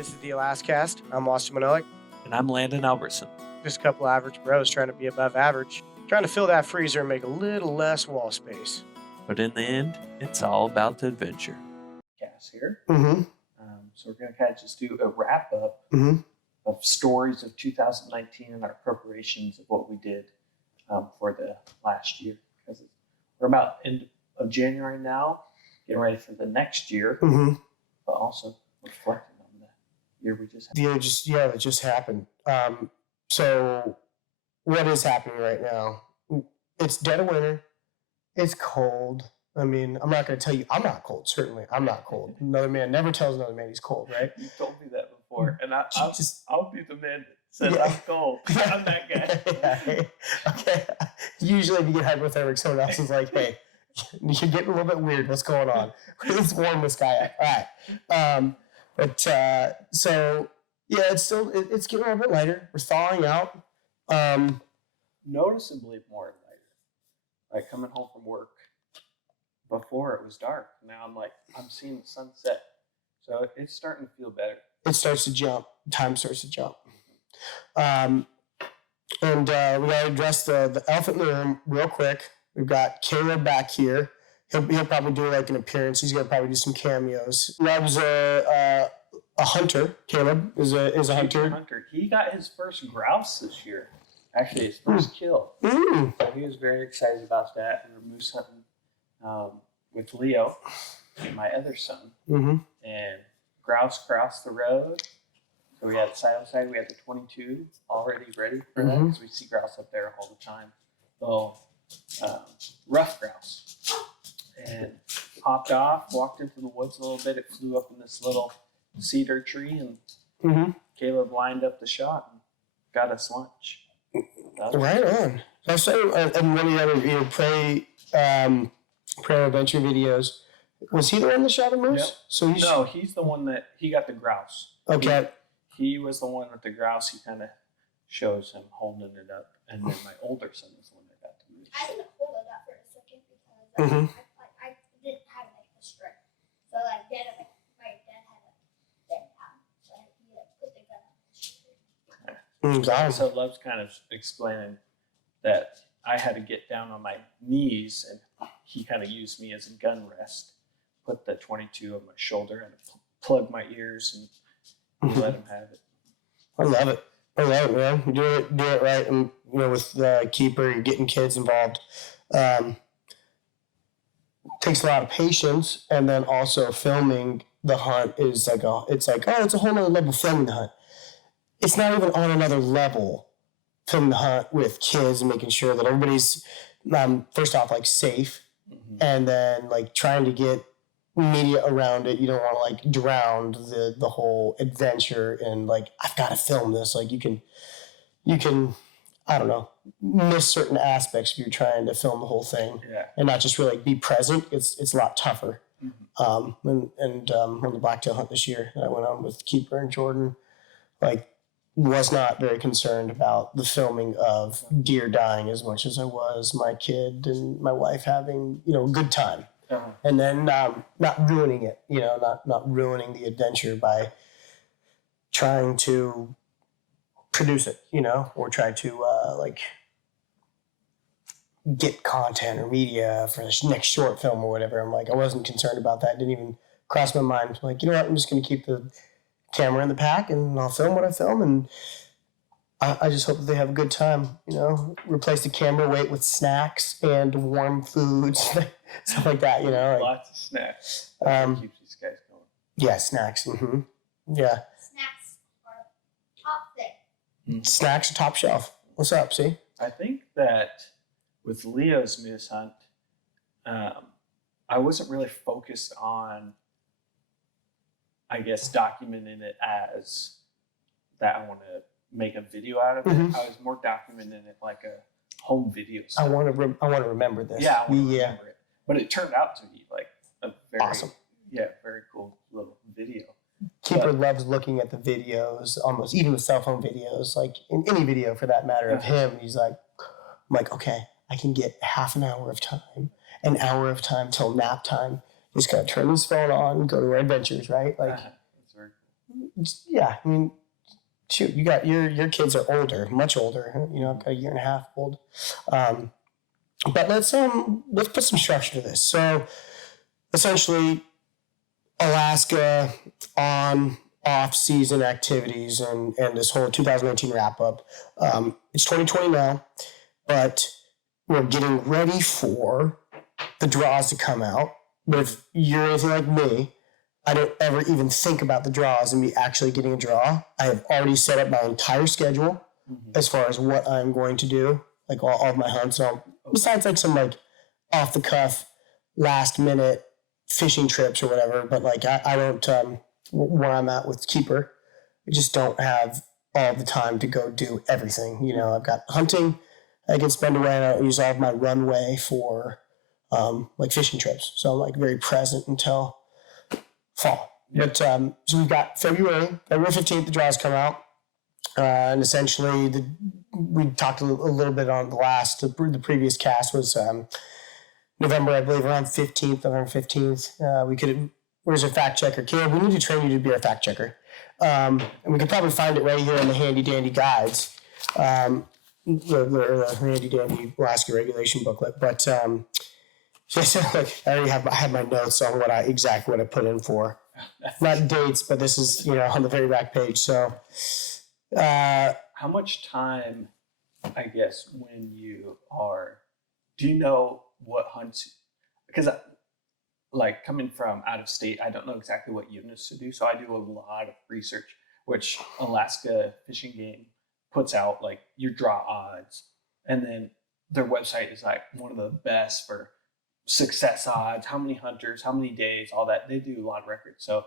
This is the Alaskast. I'm Austin Manoic. And I'm Landon Albertson. Just a couple average bros trying to be above average. Trying to fill that freezer and make a little less wall space. But in the end, it's all about the adventure. Cass here. Mm-hmm. So we're going to kind of just do a wrap up of stories of 2019 and our preparations of what we did for the last year. Because we're about end of January now, getting ready for the next year, but also reflecting on the year we just had. It just happened. So what is happening right now? It's dead of winter. It's cold. I mean, I'm not going to tell you I'm not cold. Certainly, I'm not cold. Another man never tells another man he's cold, right? You told me that before, and I'll be the man that says I'm cold. I'm that guy. Okay. Usually, if you get hypothermic, someone else is like, "Hey, you're getting a little bit weird. What's going on? Let's warm this guy up." All right. So yeah, it's getting a little bit lighter. We're thawing out. Noticeably more lighter. Like coming home from work. Before it was dark. Now I'm seeing the sunset. So it's starting to feel better. It starts to jump. Time starts to jump. And we got to address the elephant in the room real quick. We've got Caleb back here. He'll probably do like an appearance. He's going to probably do some cameos. Rob's a hunter. Caleb is a hunter. He got his first grouse this year. Actually, his first kill. Mm. So he was very excited about that. And we're moose hunting with Leo, my other son, and grouse crossed the road. So we had side by side. We had the 22 already ready for that because we see grouse up there all the time. Rough grouse, and hopped off, walked into the woods a little bit. It flew up in this little cedar tree, and Caleb lined up the shot and got us lunch. Right on. So I saw in one of the other prayer adventure videos. Was he the one that shot a moose? Yep. So he's the one that he got the grouse. Okay. He was the one with the grouse. He kind of shows him holding it up, and then my older son is the one that got the moose. I didn't hold it up for a second because I didn't have a strip. So my dad had a dead down, so he put the gun on his shoulder. So Love's kind of explaining that I had to get down on my knees, and he kind of used me as a gun rest. Put the 22 on my shoulder and plug my ears, and let him have it. I love it, man. You do it right, and with the keeper, you're getting kids involved. Takes a lot of patience, and then also filming the hunt is it's a whole nother level filming the hunt. It's not even on another level filming the hunt with kids and making sure that everybody's first off safe, and then trying to get media around it. You don't want to drown the whole adventure and I've got to film this. You can I don't know, miss certain aspects if you're trying to film the whole thing and not just really be present. It's a lot tougher. On the blacktail hunt this year that I went on with Keeper and Jordan, was not very concerned about the filming of deer dying as much as I was my kid and my wife having a good time. And then not ruining it, not ruining the adventure by trying to produce it, or try to get content or media for the next short film or whatever. I wasn't concerned about that. It didn't even cross my mind. You know what? I'm just going to keep the camera in the pack and I'll film what I film, and I just hope that they have a good time. Replace the camera weight with snacks and warm foods, stuff like that. Lots of snacks. That's what keeps these guys going. Yeah, snacks. Yeah. Snacks are top thing. Snacks are top shelf. What's up? See? I think that with Leo's moose hunt, I wasn't really focused on, I guess, documenting it as that I want to make a video out of it. I was more documenting it like a home video. I want to remember this. Yeah, I want to remember it. But it turned out to be a very awesome. Yeah, very cool little video. Keeper loves looking at the videos, almost even the cell phone videos, in any video for that matter of him. He's I'm okay, I can get half an hour of time, an hour of time till nap time. Just gotta turn this phone on, go to our adventures, right? That's very cool. Yeah, I mean, shoot, you got your kids are older, much older. You know, I've got a year and a half old. But let's put some structure to this. So essentially, Alaska on off season activities and this whole 2019 wrap up. It's 2020 now, but we're getting ready for the draws to come out. But if you're anything like me, I don't ever even think about the draws and me actually getting a draw. I have already set up my entire schedule as far as what I'm going to do, like all of my hunts. So besides like some like off the cuff, last minute fishing trips or whatever, but like I don't where I'm at with Keeper, I just don't have all the time to go do everything. You know, I've got hunting I can spend away, and I use all of my runway for like fishing trips. So I'm like very present until fall. But so we've got February 15th, the draws come out. And essentially we talked a little bit on the previous cast was November, I believe, around November 15th. Where's our fact checker? Caleb, we need to train you to be our fact checker. And we could probably find it right here in the handy dandy guides. The handy dandy Alaska regulation booklet. But I already have my notes on exactly what I put in for. Not dates, but this is, on the very back page. So how much time, I guess, do you know what hunts, because like coming from out of state, I don't know exactly what units to do. So I do a lot of research, which Alaska Fishing Game puts out, like your draw odds. And then their website is like one of the best for success odds, how many hunters, how many days, all that. They do a lot of records. So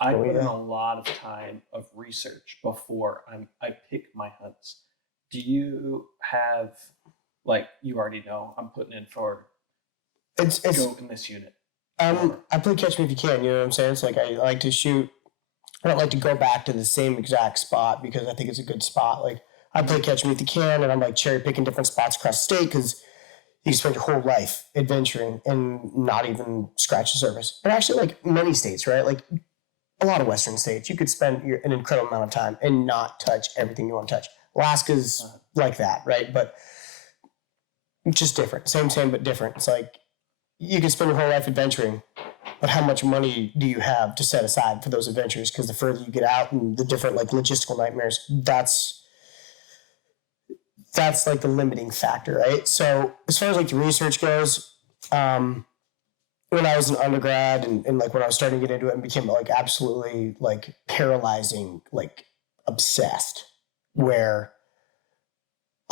I put in a lot of time of research before I pick my hunts. Do you have, like, you already know I'm putting in for go in this unit? I play catch me if you can, you know what I'm saying? It's like I like to shoot. I don't like to go back to the same exact spot because I think it's a good spot. Like I play catch me if you can, and I'm like cherry picking different spots across the state because you can spend your whole life adventuring and not even scratch the surface. And actually, like many states, right? Like a lot of Western states, you could spend an incredible amount of time and not touch everything you want to touch. Alaska's like that, right? But just different. Same, but different. It's like you can spend your whole life adventuring, but how much money do you have to set aside for those adventures? Because the further you get out and the different like logistical nightmares, that's like the limiting factor, right? So as far as like the research goes, when I was an undergrad and like when I was starting to get into it and became like absolutely like paralyzing, like obsessed, where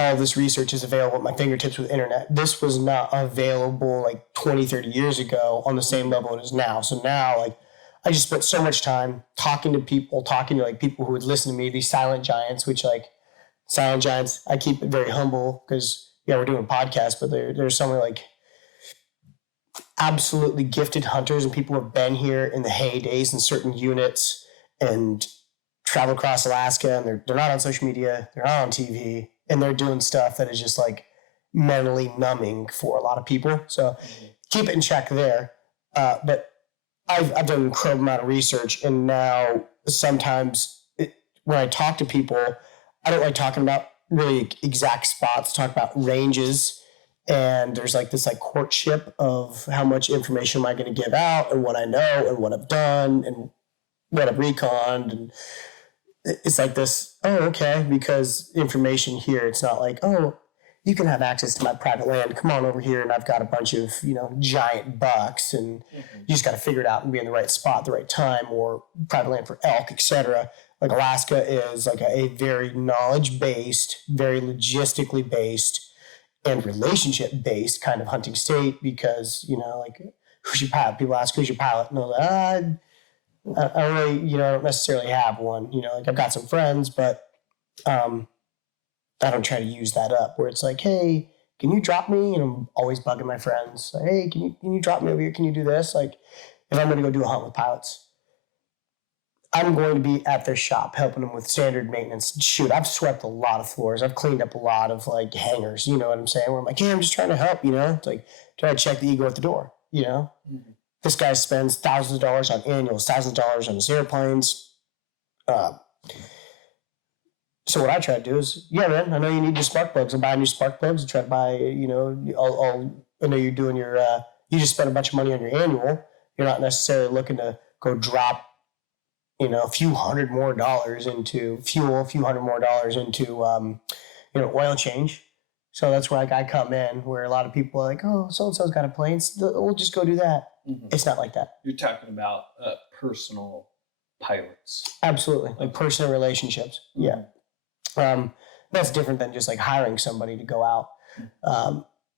all this research is available at my fingertips with internet. This was not available like 20, 30 years ago on the same level it is now. So now like I just spent so much time talking to people, like people who would listen to me, these silent giants, which like silent giants, I keep it very humble because we're doing a podcast, but there's so many like absolutely gifted hunters and people who have been here in the heydays in certain units and travel across Alaska, and they're not on social media, they're not on TV, and they're doing stuff that is just like mentally numbing for a lot of people. So keep it in check there. But I've done an incredible amount of research, and now sometimes when I talk to people, I don't like talking about really exact spots, talk about ranges. And there's like this like courtship of how much information am I going to give out and what I know and what I've done and what I've reconned. And it's like this, okay, because information here, it's not like, you can have access to my private land. Come on over here and I've got a bunch of, giant bucks and you just got to figure it out and be in the right spot at the right time, or private land for elk, etc. Like Alaska is like a very knowledge-based, very logistically based, and relationship-based kind of hunting state because, like, who's your pilot? People ask, who's your pilot? And I'm like, I really, don't necessarily have one. Like I've got some friends, but I don't try to use that up where it's like, hey, can you drop me? And I'm always bugging my friends. Like, hey, can you drop me over here? Can you do this? Like, if I'm going to go do a hunt with pilots, I'm going to be at their shop helping them with standard maintenance. Shoot, I've swept a lot of floors. I've cleaned up a lot of like hangers, you know what I'm saying? Where I'm like, hey, I'm just trying to help, It's like, try to check the ego at the door, This guy spends thousands of dollars on annuals, thousands of dollars on his airplanes. So what I try to do is, yeah, man, I know you need your spark plugs. I'll buy new spark plugs. I try to buy, I know you're doing your, you just spend a bunch of money on your annual. You're not necessarily looking to go drop, a few hundred more dollars into fuel, a few hundred more dollars into, oil change. So that's where I come in, where a lot of people are like, oh, so-and-so's got a plane. We'll just go do that. Mm-hmm. It's not like that. You're talking about personal pilots. Absolutely. Like personal relationships. Mm-hmm. Yeah. That's different than just like hiring somebody to go out.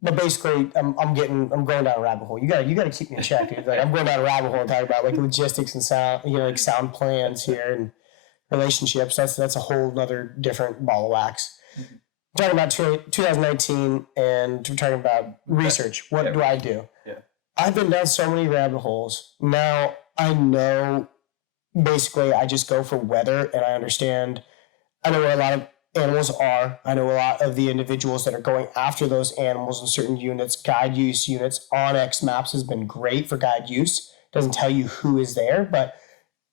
But basically, I'm going down a rabbit hole. You got to keep me in check, dude. Like I'm going down a rabbit hole and talking about like logistics and sound, like sound plans here and relationships. That's a whole other different ball of wax. Mm-hmm. Talking about 2019, and we're talking about research. What do I do? Yeah. I've been down so many rabbit holes. Now I know. Basically, I just go for weather, and I understand. I know where a lot of animals are. I know a lot of the individuals that are going after those animals in certain units. Guide use units on X Maps has been great for guide use. Doesn't tell you who is there, but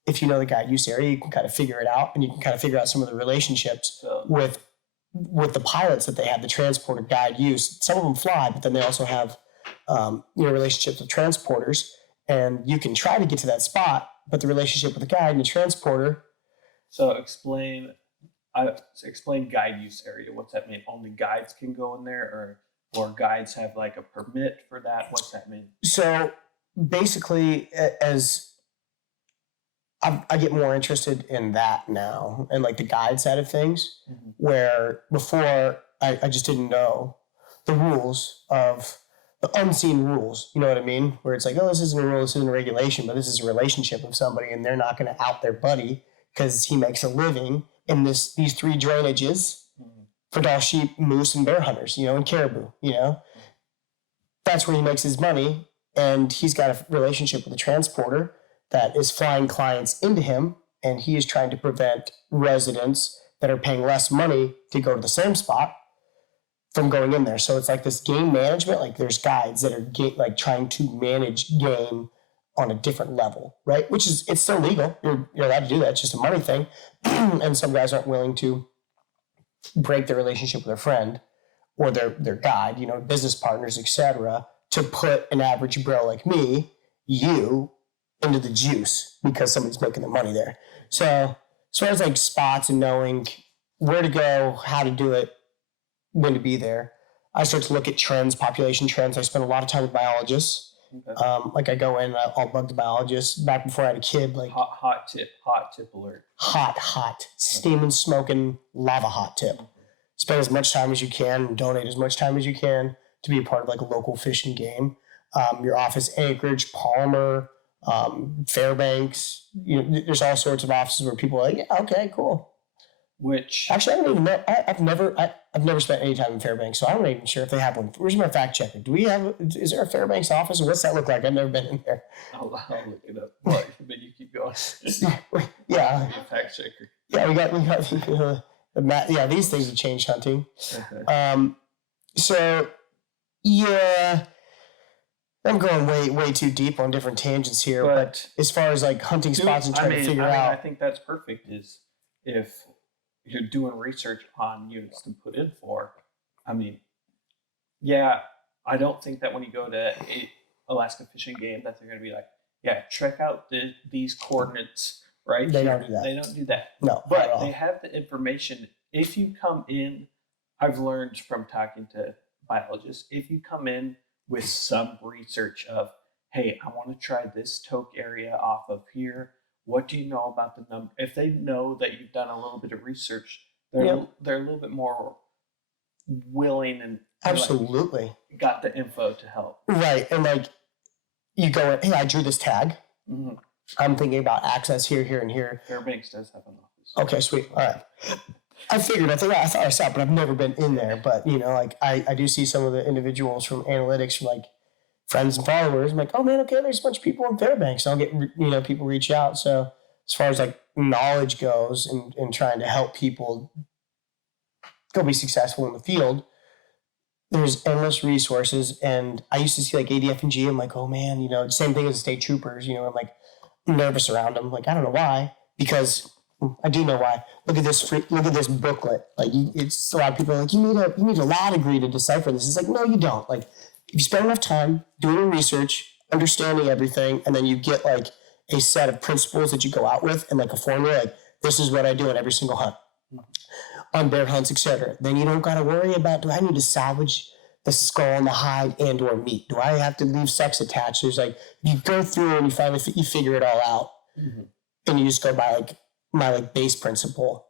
if you know the guide use area, you can kind of figure it out, and you can kind of figure out some of the relationships with the pilots that they have, the transporter guide use. Some of them fly, but then they also have relationships with transporters, and you can try to get to that spot, but the relationship with the guide and the transporter. So explain guide use area. What's that mean? Only guides can go in there, or guides have like a permit for that? What's that mean? So basically, as I get more interested in that now, and like the guide side of things, mm-hmm. where before I just didn't know the rules of the unseen rules. You know what I mean? Where it's like, oh, this isn't a rule, this isn't a regulation, but this is a relationship of somebody, and they're not going to out their buddy because he makes a living in these three drainages mm-hmm. for Dall sheep, moose, and bear hunters, and caribou, That's where he makes his money, and he's got a relationship with a transporter that is flying clients into him, and he is trying to prevent residents that are paying less money to go to the same spot from going in there. So it's like this game management, like there's guides that are trying to manage game on a different level, right? Which is, it's still legal. You're allowed to do that. It's just a money thing. And some guys aren't willing to break their relationship with their friend or their guide, business partners, etc., to put an average bro like me, into the juice because somebody's making the money there. So as far as like spots and knowing where to go, how to do it, when to be there, I start to look at trends, population trends. I spend a lot of time with biologists. Okay. I go in, I'll bug the biologists. Back before I had a kid, like hot tip alert. Hot, steaming, smoking, lava hot tip. Spend as much time as you can, donate as much time as you can to be a part of like a local fish and game. Your office, Anchorage, Palmer, Fairbanks. There's all sorts of offices where people are like, yeah, okay, cool. Which actually, I don't even know. I've never spent any time in Fairbanks, so I'm not even sure if they have one. Where's my fact checker? Is there a Fairbanks office, or what's that look like? I've never been in there. I'll look it up. But you keep going. Yeah. Fact checker. Yeah, we got these things have changed hunting. Okay. So yeah, I'm going way too deep on different tangents here. But as far as like hunting spots and trying to figure out, I think that's perfect. Is if you're doing research on units to put in for, I don't think that when you go to Alaska Fish and Game that they're going to be like, yeah, check out these coordinates right They here. don't do that. They don't do that. No, but they have the information. If you come in, I've learned from talking to biologists, if you come in with some research of, hey, I want to try this toke area off of here. What do you know about the number? If they know that you've done a little bit of research, they're a little bit more willing and absolutely got the info to help. Right, and like you go in, hey, I drew this tag. Mm-hmm. I'm thinking about access here, and here. Fairbanks does have an office. Okay, sweet. All right. I thought I saw it, but I've never been in there. But I do see some of the individuals from analytics from like friends and followers. I'm like, oh man, okay, there's a bunch of people in Fairbanks. I'll get, people reach out. So as far as like knowledge goes and trying to help people go be successful in the field, there's endless resources. And I used to see like ADF and G. I'm like, oh man, same thing as the state troopers. I'm like nervous around them. Like, I don't know why, because I do know why. Look at this booklet. Like, it's a lot of people are like, you need a law degree to decipher this. It's like, no, you don't. Like, if you spend enough time doing your research, understanding everything, and then you get like a set of principles that you go out with and like a formula, like this is what I do on every single hunt, on bear hunts, etc. Then you don't got to worry about, do I need to salvage the skull and the hide and or meat? Do I have to leave sex attached? There's like, you go through and you finally you figure it all out, and you just go by like my like base principle,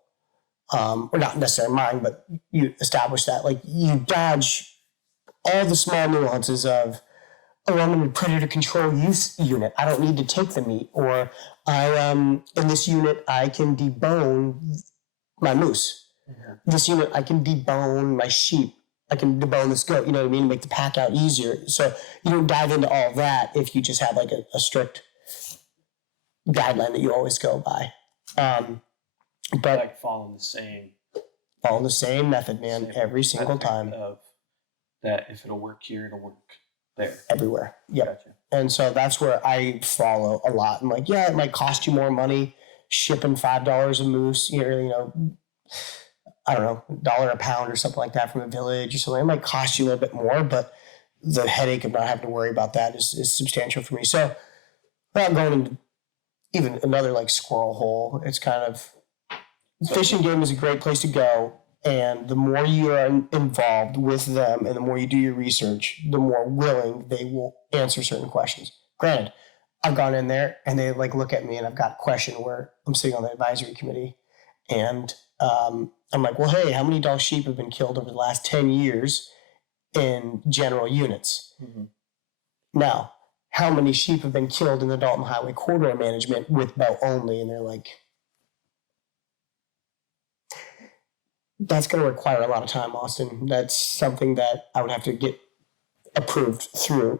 or not necessarily mine, but you establish that like you dodge all the small nuances of, oh, I'm in a predator control use unit, I don't need to take the meat, or in this unit I can debone my moose. This unit I can debone my sheep. I can debone this goat. You know what I mean? Make the pack out easier. So you don't dive into all of that if you just have like a strict guideline that you always go by. But like following the same method, man, every single time. Of that, if it'll work here, it'll work there. Everywhere. Yep. Gotcha. And so that's where I follow a lot. I'm like, yeah, it might cost you more money shipping $5 a moose, you know, I don't know, $1 a pound or something like that from a village or something. It might cost you a little bit more, but the headache of not having to worry about that is substantial for me. So without going into even another like squirrel hole, it's kind of, fishing game is a great place to go. And the more you are involved with them and the more you do your research, the more willing they will answer certain questions. Granted, I've gone in there and they like look at me and I've got a question where I'm sitting on the advisory committee and I'm like, well, hey, how many dog sheep have been killed over the last 10 years in general units? Now, how many sheep have been killed in the Dalton Highway Corridor Management with bow only? And they're like, that's going to require a lot of time, Austin. That's something that I would have to get approved through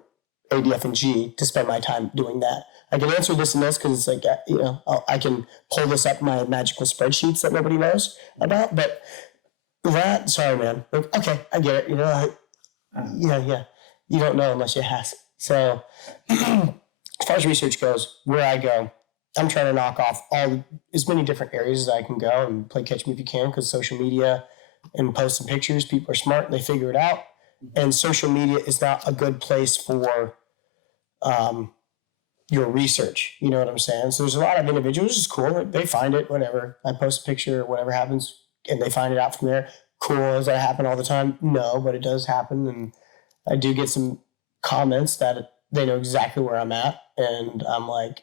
ADF and G to spend my time doing that. I can answer this and this because it's like, you know, I can pull this up in my magical spreadsheets that nobody knows about. But that, sorry, man. Okay, I get it. You know, yeah. You don't know unless you ask. So as far as research goes, where I go, I'm trying to knock off as many different areas as I can go and play catch me if you can, because social media and posting pictures, people are smart and they figure it out. And social media is not a good place for your research. You know what I'm saying? So there's a lot of individuals, which is cool. They find it, whatever. I post a picture or whatever happens, and they find it out from there. Cool. Does that happen all the time? No, but it does happen. And I do get some comments that they know exactly where I'm at. And I'm like,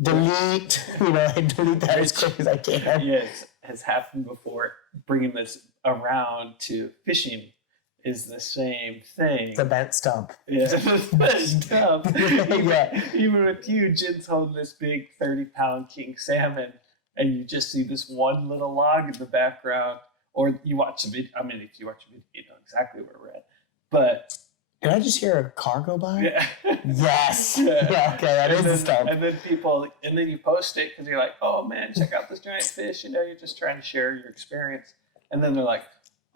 delete, I delete that as quick as I can. Yes, has happened before. Bringing this around to fishing is the same thing. The bent stump. Yeah, the bent stump. Yeah. Even with you, Jen's holding this big 30-pound king salmon, and you just see this one little log in the background, or you watch the video. I mean, if you watch the video, you know exactly where we're at. But did I just hear a car go by? yeah. Yes. Yeah. Okay, that is the stump. And then you post it because you're like, oh man, check out this giant fish. You're just trying to share your experience. And then they're like,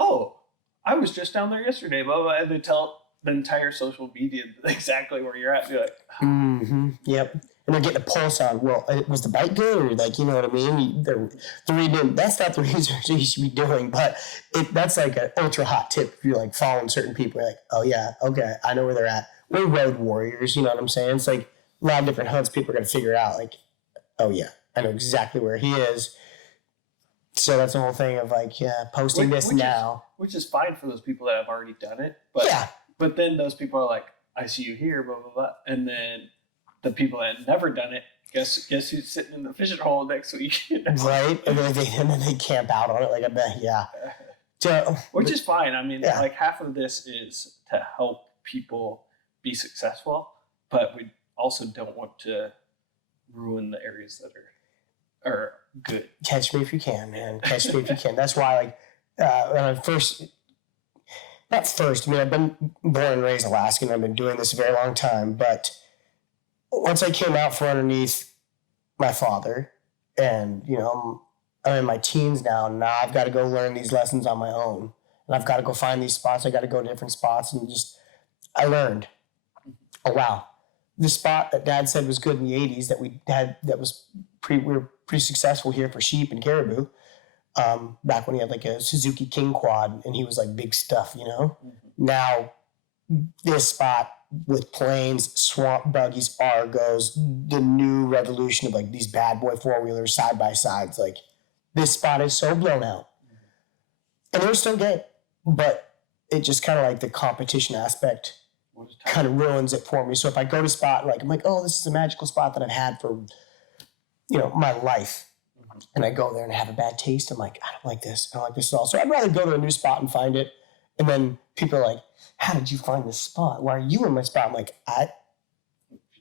oh, I was just down there yesterday, blah, blah. And they tell the entire social media exactly where you're at. You're like, oh. Yep. And they're getting a pulse on, well, was the bite good? Or like, you know what I mean? They're reading. That's not the research you should be doing, but that's like an ultra hot tip. If you're like following certain people, you're like, oh yeah, okay, I know where they're at. We're road warriors, you know what I'm saying? It's like a lot of different hunts, people are going to figure it out. Like, oh yeah, I know exactly where he is. So that's the whole thing of like, yeah, posting this now. Which is fine for those people that have already done it. But, yeah. But then those people are like, I see you here, blah, blah, blah. And then the people that have never done it, guess who's sitting in the fishing hole next week? Right? And then they camp out on it. Like, I bet, yeah. So, which is fine. I mean, yeah. Like half of this is to help people be successful, but we also don't want to ruin the areas that are good. Catch me if you can, man. Catch me if you can. That's why, like, when I I've been born and raised Alaskan. I've been doing this a very long time, but once I came out from underneath my father, and I'm in my teens now I've got to go learn these lessons on my own, and I've got to go find these spots. I got to go to different spots, and I learned, oh wow, the spot that Dad said was good in the 80s that we had, we were pretty successful here for sheep and caribou. Back when he had like a Suzuki King quad and he was like big stuff, you know. Now this spot with planes, swamp buggies, Argos, the new revolution of like these bad boy 4-wheelers, side by sides, like this spot is so blown out, and they're still good, but it just kind of like the competition aspect kind of ruins it for me. So if I go to spot, like I'm like, oh, this is a magical spot that I've had for, you know, my life. And I go there and have a bad taste. I'm like, I don't like this. I don't like this at all. So I'd rather go to a new spot and find it. And then people are like, how did you find this spot? Why are you in my spot? I'm like, You're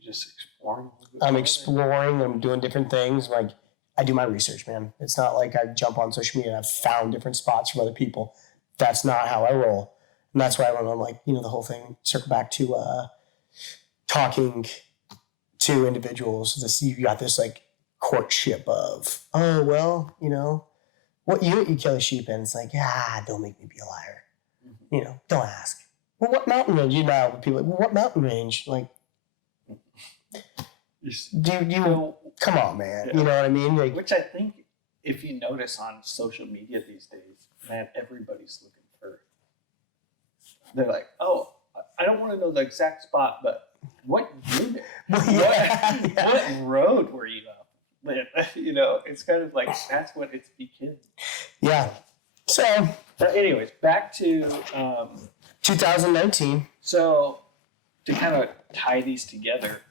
just exploring. I'm exploring. I'm doing different things. Like, I do my research, man. It's not like I jump on social media and I've found different spots from other people. That's not how I roll. And that's why I'm like, you know, the whole thing, circle back to talking to individuals. You got this like courtship of, oh, well, you know, what unit you kill a sheep in? It's like, don't make me be a liar. You know, don't ask. Well, what mountain range? You know, people are like, well, what mountain range? Like, come on, man. Yeah. You know what I mean? Like, which I think if you notice on social media these days, man, everybody's looking for, they're like, oh, I don't want to know the exact spot, but what unit? What road were you up? You know, it's kind of like, that's what it's become. Yeah. So, but anyways, back to 2019. So, to kind of tie these together,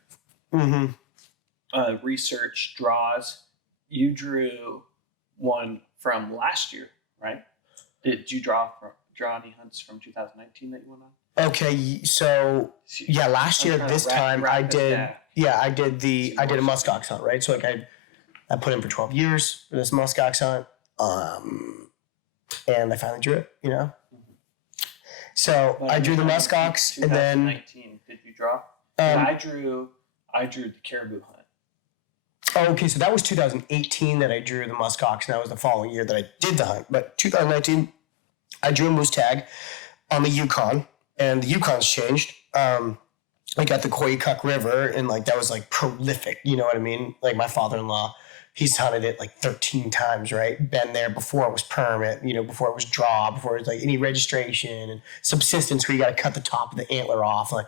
research draws. You drew one from last year, right? Did you draw any hunts from 2019 that you went on? Okay, so yeah, last year this time I did a muskox hunt, right? So like I put in for 12 years for this muskox hunt, and I finally drew it, you know. So I drew the muskox, and then 2019. Did you draw? I drew the caribou hunt. Oh, okay, so that was 2018 that I drew the muskox, and that was the following year that I did the hunt. But 2019, I drew a moose tag on the Yukon, and the Yukon's changed. Like at the Koyukuk River, and like that was like prolific, you know what I mean? Like my father-in-law, he's hunted it like 13 times, right? Been there before it was permit, you know, before it was draw, before it was like any registration and subsistence where you got to cut the top of the antler off. Like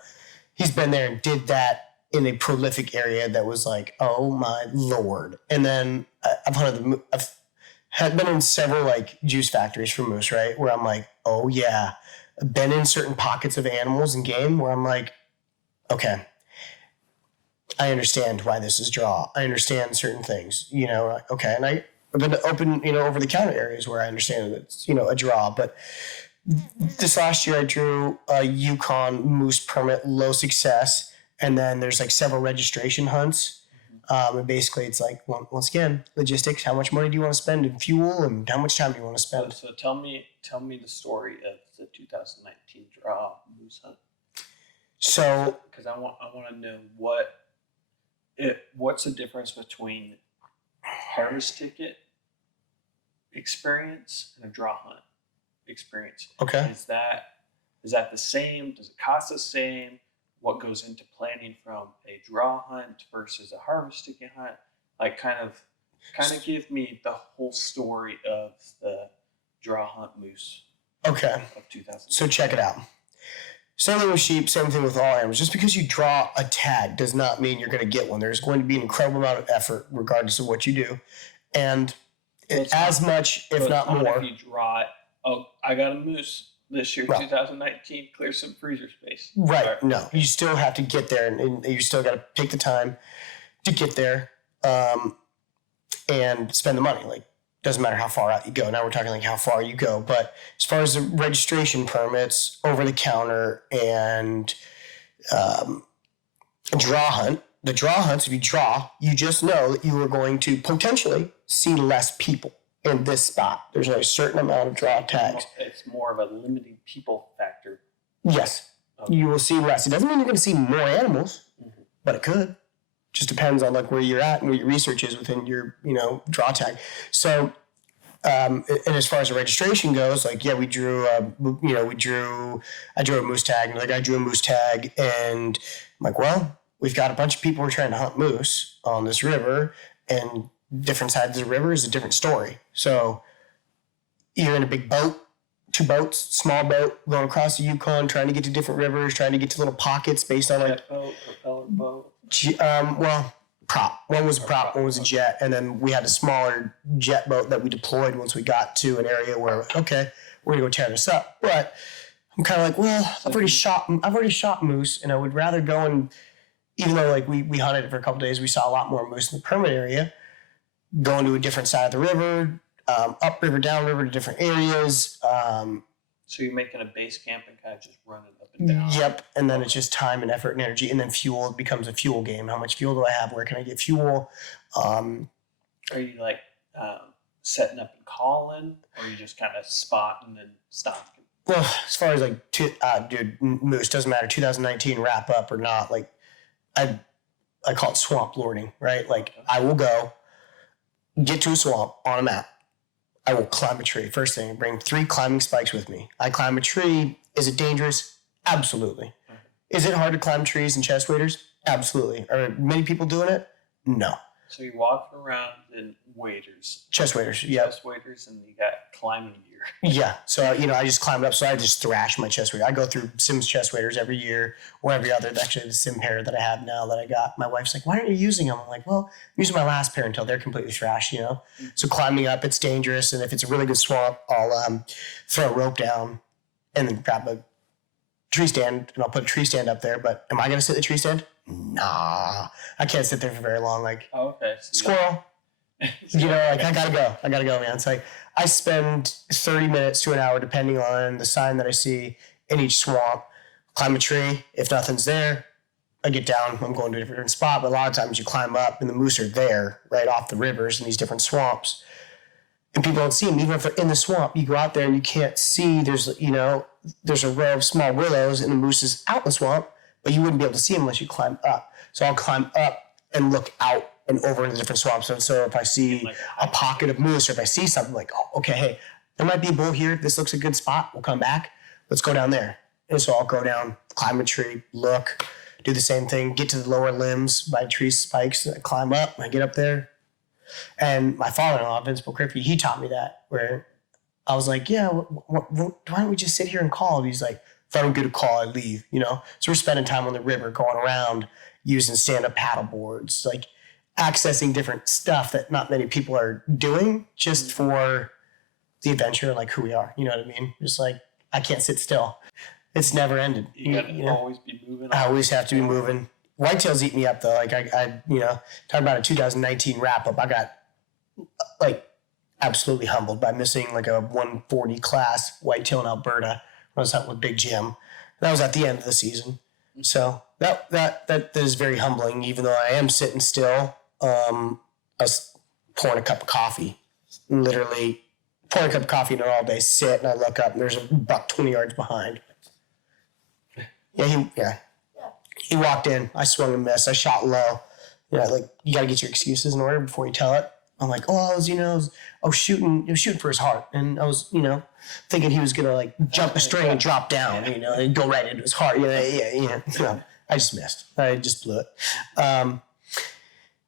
he's been there and did that in a prolific area that was like, oh my Lord. And then I've been in several like juice factories for moose, right? Where I'm like, oh yeah. I've been in certain pockets of animals and game where I'm like, okay, I understand why this is draw. I understand certain things, you know, like, okay. And I've been to open, you know, over the counter areas where I understand that it's, you know, a draw. But this last year I drew a Yukon moose permit, low success. And then there's like several registration hunts. And basically it's like, once again, logistics, how much money do you want to spend in fuel and how much time do you want to spend? So tell me the story of the 2019 draw moose hunt. So, because I want to know what's the difference between harvest ticket experience and a draw hunt experience. Okay. Is that the same? Does it cost the same? What goes into planning from a draw hunt versus a harvest ticket hunt? Like kind of give me the whole story of the draw hunt moose. Okay. Of 2000. So check it out. Same thing with sheep, same thing with all animals. Just because you draw a tag does not mean you're going to get one. There's going to be an incredible amount of effort regardless of what you do. And as much, if not more. If you draw it, oh, I got a moose this year, right. 2019, clear some freezer space. Right. No, you still have to get there, and you still got to take the time to get there and spend the money. Like, doesn't matter how far out you go. Now we're talking like how far you go. But as far as the registration permits, over the counter, and draw hunt, the draw hunts, if you draw, you just know that you are going to potentially see less people in this spot. There's a certain amount of draw tags. It's more of a limiting people factor. Yes. Okay. You will see less. It doesn't mean you're going to see more animals, but it could. Just depends on like where you're at and where your research is within your, you know, draw tag. So, and as far as the registration goes, like, yeah, I drew a moose tag, and like I drew a moose tag, and I'm like, well, we've got a bunch of people who are trying to hunt moose on this river, and different sides of the river is a different story. So you're in a big boat, 2 boats, small boat, going across the Yukon, trying to get to different rivers, trying to get to little pockets based on like Jet boat, propeller boat. Prop. One was a prop, one was a jet, and then we had a smaller jet boat that we deployed once we got to an area where, okay, we're gonna go tear this up. But I'm kind of like, well, I've already shot moose, and I would rather go and, even though like we hunted it for a couple days, we saw a lot more moose in the permit area, going to a different side of the river, upriver, downriver to different areas. So you're making a base camp and kind of just running up and down. Yep, and then it's just time and effort and energy, and then fuel. It becomes a fuel game. How much fuel do I have? Where can I get fuel? Are you like setting up and calling, or are you just kind of spotting and stopping? Well, as far as like, moose, doesn't matter, 2019 wrap up or not, like, I call it swamp lording, right? Like, I will go, get to a swamp on a map. I will climb a tree. First thing, bring 3 climbing spikes with me. I climb a tree. Is it dangerous? Absolutely. Is it hard to climb trees and chest waders? Absolutely. Are many people doing it? No. So you're walking around in waders. Chest waders, yeah. Chest waders, and you got climbing gear. Yeah. So, I just climbed up. So I just thrashed my chest wader. I go through Sims chest waders every year or every other. Actually, the Sim pair that I have now that I got. My wife's like, why aren't you using them? I'm like, well, I'm using my last pair until they're completely thrashed, Mm-hmm. So climbing up, it's dangerous. And if it's a really good swamp, I'll throw a rope down and then grab a tree stand, and I'll put a tree stand up there. But am I going to sit in the tree stand? Nah. I can't sit there for very long. Like, Okay. So squirrel. Like, I gotta go, man. It's like I spend 30 minutes to an hour, depending on the sign that I see in each swamp. Climb a tree. If nothing's there, I get down. I'm going to a different spot. But a lot of times you climb up, and the moose are there, right off the rivers in these different swamps, and people don't see them. Even if they're in the swamp, you go out there and you can't see. There's a row of small willows, and the moose is out in the swamp, but you wouldn't be able to see them unless you climb up. So I'll climb up and look out and over into different swamps. And so if I see a pocket of moose, or if I see something like, oh, okay, hey, there might be a bull here. This looks a good spot. We'll come back. Let's go down there. And so I'll go down, climb a tree, look, do the same thing, get to the lower limbs by tree spikes, I climb up, I get up there. And my father-in-law, Vince Criffy, he taught me that, where I was like, yeah, why don't we just sit here and call? And he's like, if I don't get a call, I leave, So we're spending time on the river, going around, using stand-up paddle boards, like accessing different stuff that not many people are doing just for the adventure and like who we are. You know what I mean? Just like, I can't sit still. It's never ended. You gotta always be moving. I always have to be moving. Whitetails eat me up though. Like I talking about a 2019 wrap up, I got like absolutely humbled by missing like a 140 class whitetail in Alberta. I was hunting with Big Jim. That was at the end of the season. So that is very humbling, even though I am sitting still. I was pouring a cup of coffee, literally pouring a cup of coffee in it all day, sit, and I look up and there's a buck 20 yards behind. He walked in. I swung and missed. I shot low. Like, you got to get your excuses in order before you tell it. I'm like, I was shooting for his heart. And I was, thinking he was going to like jump a string and drop down, and go right into his heart. I just missed. I just blew it.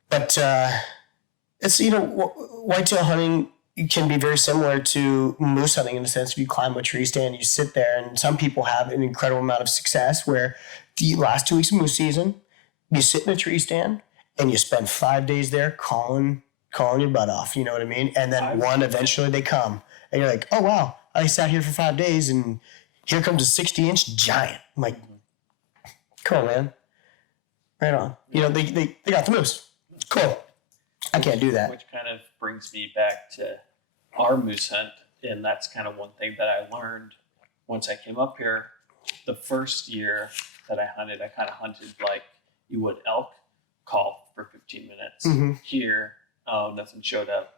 But it's, whitetail hunting can be very similar to moose hunting in the sense if you climb a tree stand, you sit there, and some people have an incredible amount of success where the last 2 weeks of moose season, you sit in a tree stand and you spend 5 days there calling your butt off, you know what I mean? And then eventually they come and you're like, oh wow, I sat here for 5 days and here comes a 60-inch giant. I'm like, cool, man. Right on. They got the moose. Cool. I can't do that. Which kind of brings me back to our moose hunt. And that's kind of one thing that I learned once I came up here. The first year that I hunted, I kind of hunted like you would elk, call for 15 minutes. Mm-hmm. Here, nothing showed up.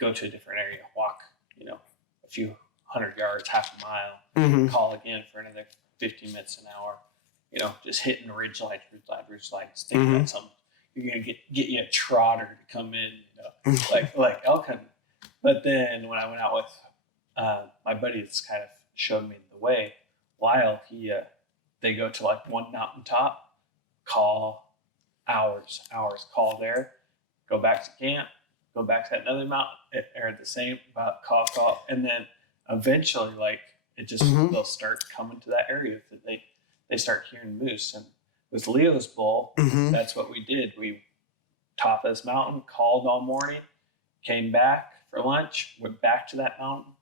Go to a different area, walk, a few 100 yards, half a mile, Mm-hmm. call again for another 15 minutes, an hour. Just hitting the ridge lights, thinking Mm-hmm. about something. You're gonna get you a trotter to come in, like elk hunting. But then when I went out with my buddy, that's kind of showed me the way. While they go to like one mountaintop, call, hours, call there, go back to camp, go back to that another mountain, or the same about call, and then eventually, like it just they'll start coming to that area that they start hearing moose. And with Leo's bull, that's what we did. We top of this mountain, called all morning, came back for lunch, went back to that mountain,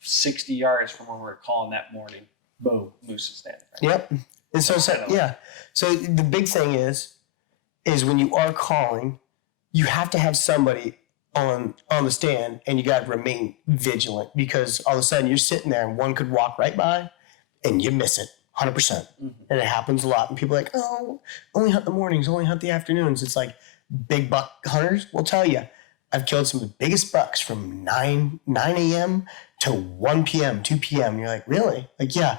60 yards from where we were calling that morning. Boom, moose is standing right Yep. And so yeah. So the big thing is when you are calling, you have to have somebody on the stand, and you got to remain vigilant, because all of a sudden you're sitting there and one could walk right by and you miss it 100%. And it happens a lot. And people are like, oh, only hunt the mornings, only hunt the afternoons. It's like big buck hunters will tell you, I've killed some of the biggest bucks from 9 a.m. to 1 p.m., 2 p.m. You're like, really? Like, yeah.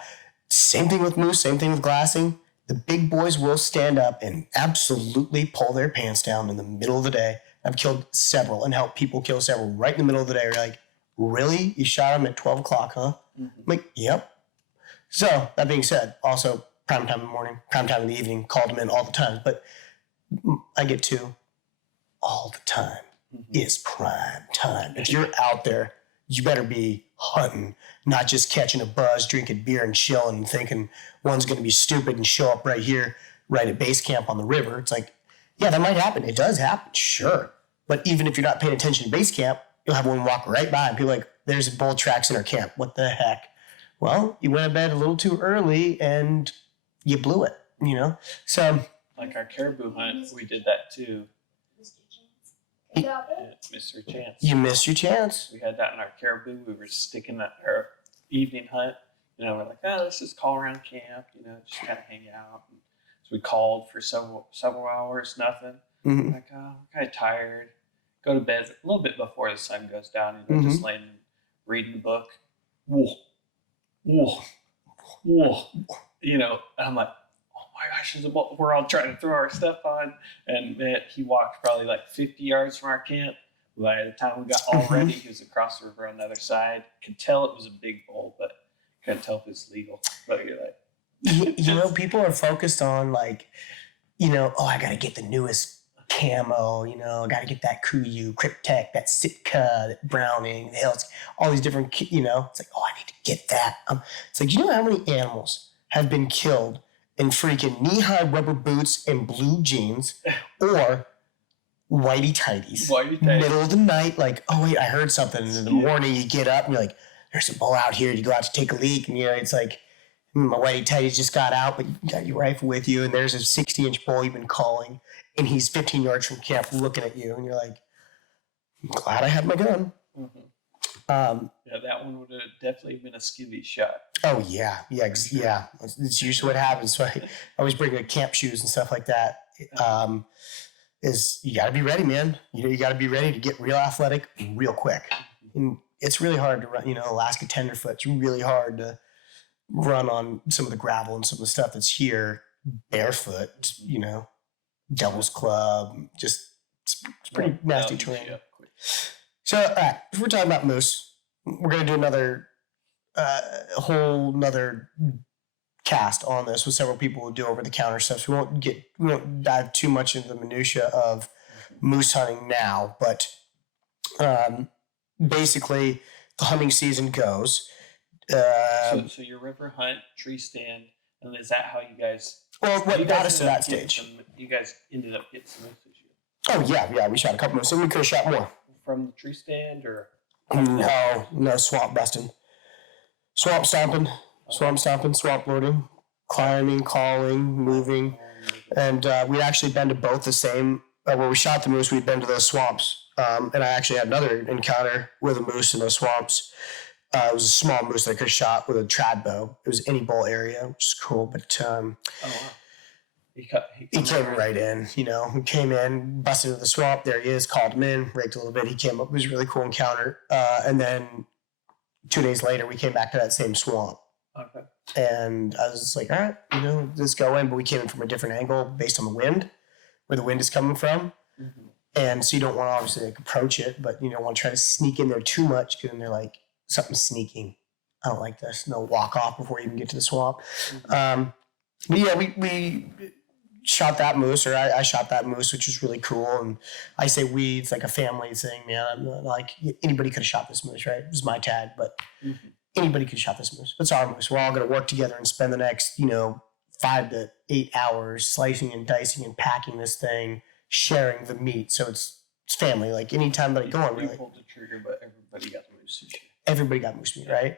Same thing with moose, same thing with glassing. The big boys will stand up and absolutely pull their pants down in the middle of the day. I've killed several and helped people kill several right in the middle of the day. You're like, really? You shot them at 12 o'clock, huh? I'm like, yep. So, that being said, also prime time in the morning, prime time in the evening, called them in all the time. But I get to all the time is prime time. If you're out there, you better be hunting, not just catching a buzz, drinking beer and chilling and thinking one's going to be stupid and show up right here, right at base camp on the river. It's like, yeah, that might happen. It does happen, sure. But even if you're not paying attention to base camp, you'll have one walk right by and be like, there's bull tracks in our camp. What the heck? Well, you went to bed a little too early and you blew it, you know? So, like our caribou hunt, we did that too. Yeah, Mr. Chance. You missed your chance. We had that in our caribou. We were sticking at our evening hunt. You know, we're like, oh, let's just call around camp, you know, just kind of hang out. And so we called for several hours, nothing. Like, oh, I'm kind of tired. Go to bed a little bit before the sun goes down. You know, just laying, reading the book. Whoa, whoa, whoa. You know, and I'm like, oh my gosh, we're all trying to throw our stuff on. And man, he walked probably like 50 yards from our camp. By the time we got all ready, he was across the river on the other side. Could tell it was a big bull, but couldn't tell if it was legal. But you're like, you know, people are focused on like, you know, oh, I got to get the newest camo, you know, I got to get that Kuyu, Cryptek, that Sitka, that Browning, the Hills, all these different, you know, it's like, oh, I need to get that. It's like, you know how many animals have been killed in freaking knee-high rubber boots and blue jeans, or whitey tighties, middle of the night, like, oh wait, I heard something. And in the morning you get up and you're like, there's a bull out here. You go out to take a leak, and you know, it's like, my whitey tighties just got out, but you got your rifle with you, and there's a 60-inch bull you've been calling, and he's 15 yards from camp looking at you, and you're like, I'm glad I had my gun. Yeah, that one would have definitely been a skivvy shot. Oh yeah. It's usually what happens. So I always bring like camp shoes and stuff like that. Is you got to be ready, man. You know, you got to be ready to get real athletic real quick. And it's really hard to run. You know, Alaska tenderfoot. It's really hard to run on some of the gravel and some of the stuff that's here barefoot. You know, Devil's Club. Just it's pretty nasty terrain. So, all right, if we're talking about moose, we're going to do another whole nother cast on this with several people who do over the counter stuff. So we won't dive too much into the minutia of moose hunting now, but basically the hunting season goes. So your river hunt, tree stand, and is that how you guys? Well, what got us to that stage? You guys ended up getting some moose this year. Oh yeah, we shot a couple moose, and we could have shot more. From the tree stand, or no, swamp busting, swamp stomping, swamp loading, climbing, calling, moving, and we'd actually been to both the same. Where we shot the moose, we'd been to those swamps, and I actually had another encounter with a moose in those swamps. It was a small moose that I could have shot with a trad bow. It was any bull area, which is cool, but wow. He came right in, you know. He came in, busted into the swamp. There he is, called him in, raked a little bit. He came up. It was a really cool encounter. And then 2 days later, we came back to that same swamp. Okay. And I was just like, all right, you know, let's go in. But we came in from a different angle based on the wind, where the wind is coming from. And so you don't want to obviously like approach it, but you don't want to try to sneak in there too much, because then they're like, something's sneaking. I don't like this. No, walk off before you even get to the swamp. But yeah, we shot that moose, or I shot that moose, which was really cool. And I say we, it's like a family thing, man. I'm not like, anybody could have shot this moose, right? It was my tag, but anybody could have shot this moose. It's our moose. We're all going to work together and spend the next, 5 to 8 hours slicing and dicing and packing this thing, sharing the meat. So it's family. Like anytime that I go on, really. You pulled the trigger, but everybody got the moose sushi. Everybody got moose meat, right?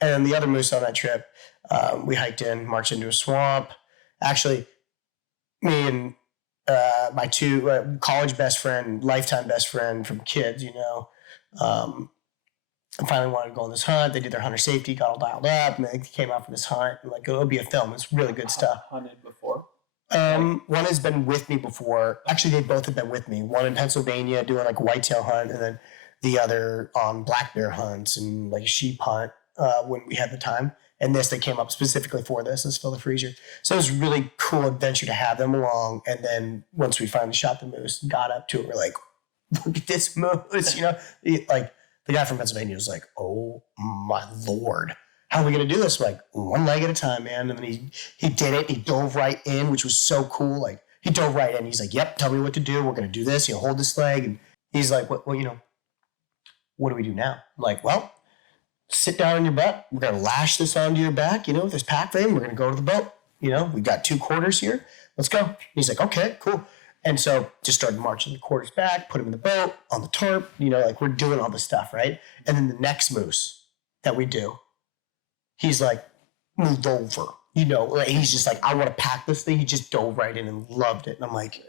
And then the other moose on that trip, we hiked in, marched into a swamp. Actually, me and my two college best friend, lifetime best friend from kids, I finally wanted to go on this hunt. They did their hunter safety, got all dialed up, and they came out for this hunt. And it'll be a film. It's really good stuff. Hunted before? One has been with me before. Actually, they both have been with me. One in Pennsylvania doing like a whitetail hunt, and then the other on black bear hunts and like a sheep hunt when we had the time. And they came up specifically for this. Let's fill the freezer. So it was a really cool adventure to have them along. And then once we finally shot the moose, got up to it, we're like, look at this moose, like the guy from Pennsylvania was like, oh my Lord, how are we going to do this? We're like, one leg at a time, man. And then he did it. He dove right in, which was so cool. Like he dove right in. He's like, yep, tell me what to do. We're going to do this. Hold this leg. And he's like, well, what do we do now? I'm like, well, sit down on your butt. We're going to lash this onto your back, with this pack frame. We're going to go to the boat. We got 2 quarters here. Let's go. And he's like, okay, cool. And so just started marching the quarters back, put him in the boat, on the tarp, we're doing all this stuff, right? And then the next moose that we do, he's like, moved over, he's just like, I want to pack this thing. He just dove right in and loved it. And I'm like,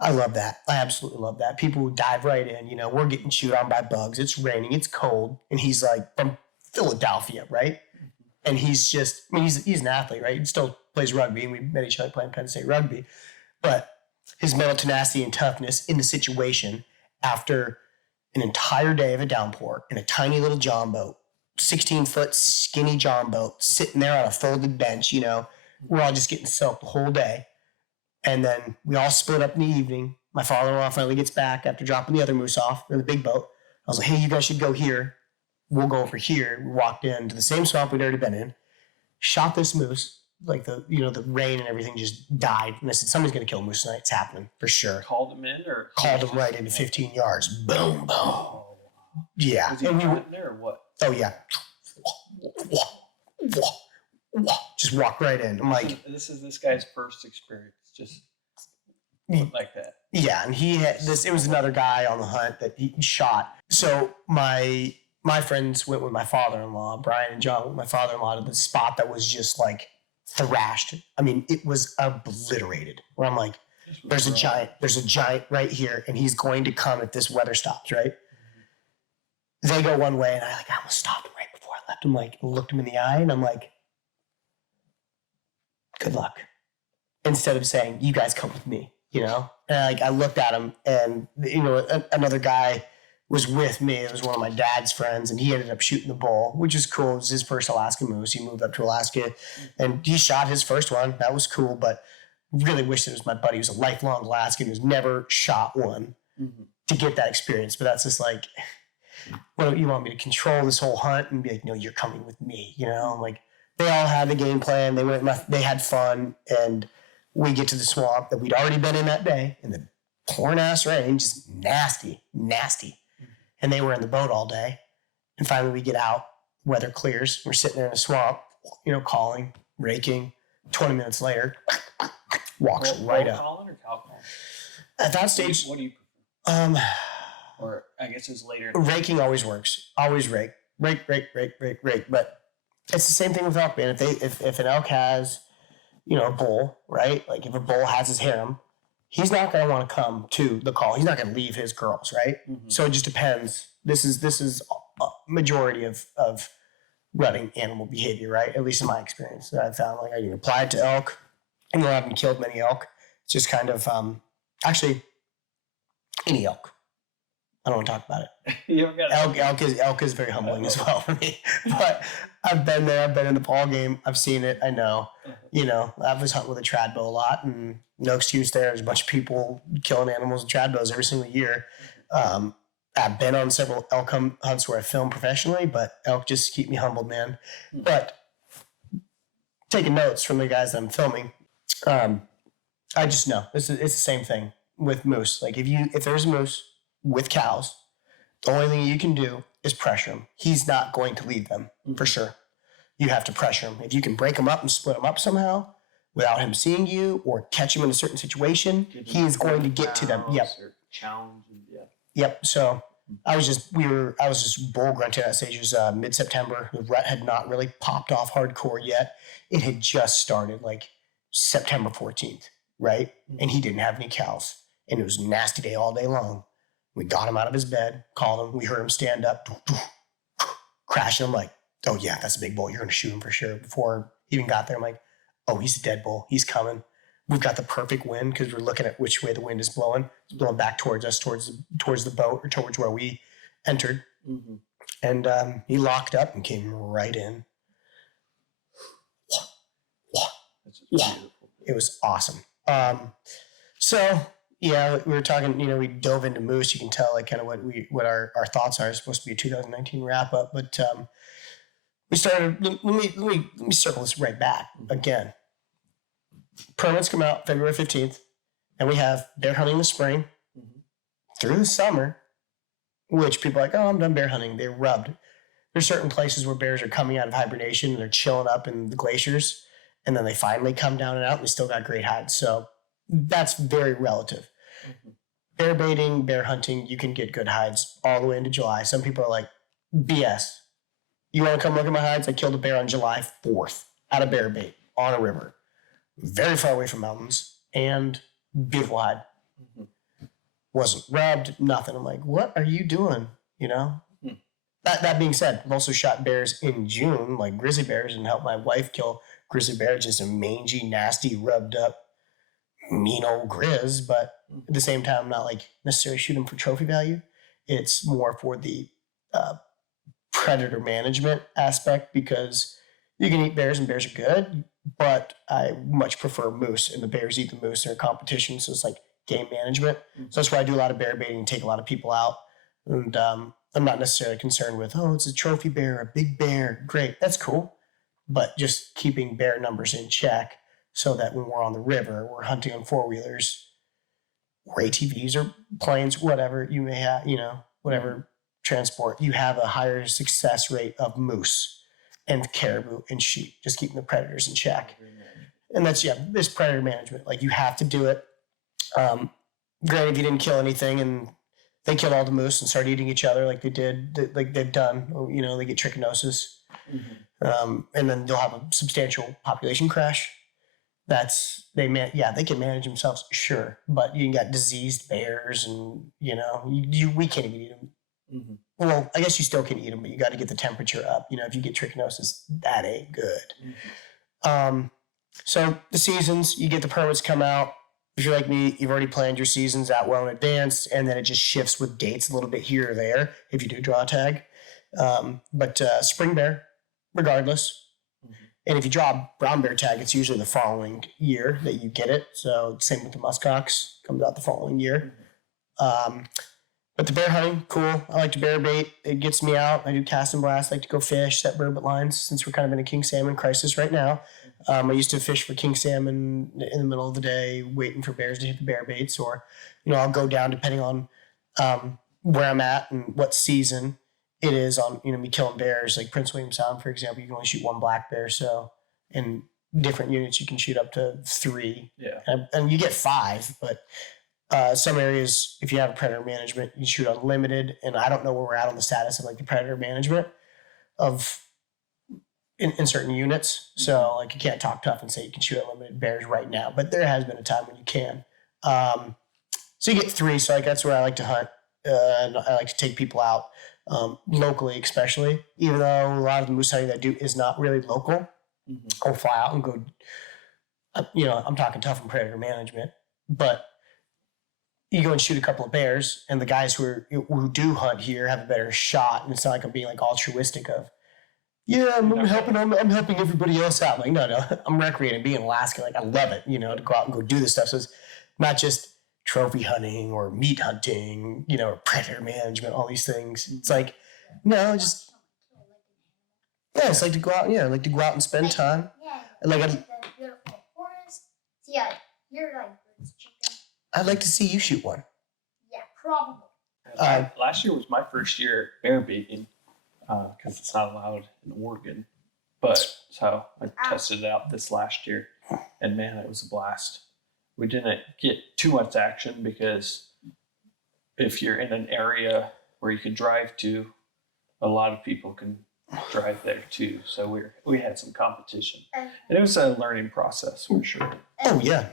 I love that. I absolutely love that. People who dive right in, we're getting chewed on by bugs. It's raining. It's cold. And he's like from Philadelphia, right? And he's just, he's an athlete, right? He still plays rugby. And we met each other playing Penn State rugby. But his mental tenacity and toughness in the situation after an entire day of a downpour in a tiny little john boat, 16-foot skinny john boat, sitting there on a folded bench, we're all just getting soaked the whole day. And then we all split up in the evening. My father-in-law finally gets back after dropping the other moose off in the big boat. I was like, hey, you guys should go here. We'll go over here. We walked into the same swamp we'd already been in, shot this moose. Like the rain and everything just died. And I said, somebody's going to kill a moose tonight. It's happening for sure. Called him in or? Called him right into 15 yards. Boom, boom. Oh. Yeah. Was he hunting there or what? Oh, yeah. Just walk right in. I'm like, this is this guy's first experience. Just like that. Yeah. And he had this, it was another guy on the hunt that he shot. So my friends went with my father-in-law, Brian and John, with my father-in-law to the spot that was just like thrashed. I mean, it was obliterated. Where I'm like, there's a giant right here, and he's going to come if this weather stops, right? Mm-hmm. They go one way, and I almost stopped him right before I left him, looked him in the eye, and I'm like, good luck. Instead of saying, you guys come with me, And I looked at him, and another guy was with me. It was one of my dad's friends, and he ended up shooting the bull, which is cool. It was his first Alaska moose. He moved up to Alaska, and he shot his first one. That was cool, but really wish it was my buddy who's a lifelong Alaskan who's never shot one to get that experience. But that's just like, what you want me to control this whole hunt and be like, no, you're coming with me, Like they all had the game plan. They had fun, and we get to the swamp that we'd already been in that day, in the pouring ass rain, just nasty. And they were in the boat all day. And finally we get out, weather clears. We're sitting there in a swamp, calling, raking. 20 minutes later, walks right up. Calling or cow calling? At that stage, what do you prefer? Or I guess it's later. Raking always works. Always rake. Rake. But it's the same thing with elk, man. If an elk has, a bull, right? Like if a bull has his harem, he's not going to want to come to the call. He's not going to leave his girls, right? Mm-hmm. So it just depends. This is a majority of rutting animal behavior, right? At least in my experience that I've found. Like I can apply it to elk, and I haven't killed many elk. It's just kind of actually any elk. I don't want to talk about it. Elk is very humbling as well for me. But I've been there. I've been in the ball game. I've seen it. I know. I was hunting with a trad bow a lot, and no excuse there. There's a bunch of people killing animals with trad bows every single year. I've been on several elk hunts where I film professionally, but elk just keep me humbled, man. But taking notes from the guys that I'm filming, I just know it's the same thing with moose. Like if there's a moose with cows, the only thing you can do is pressure him. He's not going to leave them for sure. You have to pressure him. If you can break him up and split him up somehow without him seeing you or catch him in a certain situation, he is going to get to them. Yep. Challenge. Yeah. Yep. So I was just bull grunting at that stage. It was mid-September. The rut had not really popped off hardcore yet. It had just started like September 14th, right? And he didn't have any cows. And it was a nasty day all day long. We got him out of his bed, called him. We heard him stand up, crashing. I'm like, oh yeah, that's a big bull. You're going to shoot him for sure. Before he even got there, I'm like, oh, he's a dead bull. He's coming. We've got the perfect wind because we're looking at which way the wind is blowing. It's blowing back towards us, towards the boat or towards where we entered. Mm-hmm. And he locked up and came right in. It was awesome. So yeah, we were talking, we dove into moose. You can tell like kind of what our thoughts are. It's supposed to be a 2019 wrap up, but we started, let me circle this right back again. Permits come out February 15th, and we have bear hunting in the spring through the summer, which people are like, oh, I'm done bear hunting. They're rubbed. There's certain places where bears are coming out of hibernation and they're chilling up in the glaciers, and then they finally come down and out, and we still got great hides. So that's very relative. Bear baiting, bear hunting, you can get good hides all the way into July. Some people are like, BS. You want to come look at my hides? I killed a bear on July 4th out of bear bait on a river. Very far away from mountains and beautiful hide. Wasn't rubbed, nothing. I'm like, what are you doing? That being said, I've also shot bears in June, like grizzly bears, and helped my wife kill grizzly bears, just a mangy, nasty, rubbed up, mean old grizz. But at the same time, I'm not like necessarily shoot them for trophy value. It's more for the predator management aspect, because you can eat bears and bears are good, but I much prefer moose, and the bears eat the moose. They're a competition, so it's like game management. So that's why I do a lot of bear baiting and take a lot of people out. And I'm not necessarily concerned with, oh, it's a trophy bear, a big bear. Great, that's cool. But just keeping bear numbers in check so that when we're on the river, we're hunting on four-wheelers or ATVs or planes, whatever you may have, whatever transport, you have a higher success rate of moose and caribou and sheep, just keeping the predators in check. And that's, this predator management. Like, you have to do it. Granted, if you didn't kill anything and they killed all the moose and started eating each other like they did, like they've done, they get trichinosis. And then they'll have a substantial population crash. They can manage themselves, sure, but you got diseased bears, and we can't even eat them. Well, I guess you still can eat them, but you got to get the temperature up. If you get trichinosis, that ain't good. So the seasons, you get the permits come out. If you're like me, you've already planned your seasons out well in advance, and then it just shifts with dates a little bit here or there if you do draw a tag. But spring bear, regardless. And if you draw a brown bear tag, it's usually the following year that you get it. So same with the muskox, comes out the following year. But the bear hunting, cool. I like to bear bait. It gets me out. I do cast and blast. I like to go fish, set burbot lines, since we're kind of in a king salmon crisis right now. I used to fish for king salmon in the middle of the day, waiting for bears to hit the bear baits. Or, I'll go down depending on where I'm at and what season it is on, me killing bears. Like Prince William Sound, for example, you can only shoot one black bear. So in different units, you can shoot up to 3. Yeah. And you get 5, but some areas, if you have a predator management, you shoot unlimited. And I don't know where we're at on the status of like the predator management of in certain units. So like, you can't talk tough and say you can shoot unlimited bears right now, but there has been a time when you can. So you get 3. So like, that's where I like to hunt. And I like to take people out locally, especially, even though a lot of the moose hunting that I do is not really local. I'll fly out and go, I'm talking tough and predator management, but you go and shoot a couple of bears, and the guys who do hunt here have a better shot. And it's not like I'm being like altruistic of, I'm helping everybody else out. Like, no, I'm recreating, being in Alaska. Like, I love it, to go out and go do this stuff. So it's not just trophy hunting or meat hunting, or predator management, all these things. It's like, no, just, it's like to go out, and spend time. Like the beautiful forest. You're like bird's chicken. I'd like to see you shoot one. Yeah, probably. Last year was my first year bear baiting because it's not allowed in Oregon. But so I tested it out this last year, and man, it was a blast. We didn't get too much action because if you're in an area where you can drive to, a lot of people can drive there too. So we had some competition, and it was a learning process for sure. Oh yeah.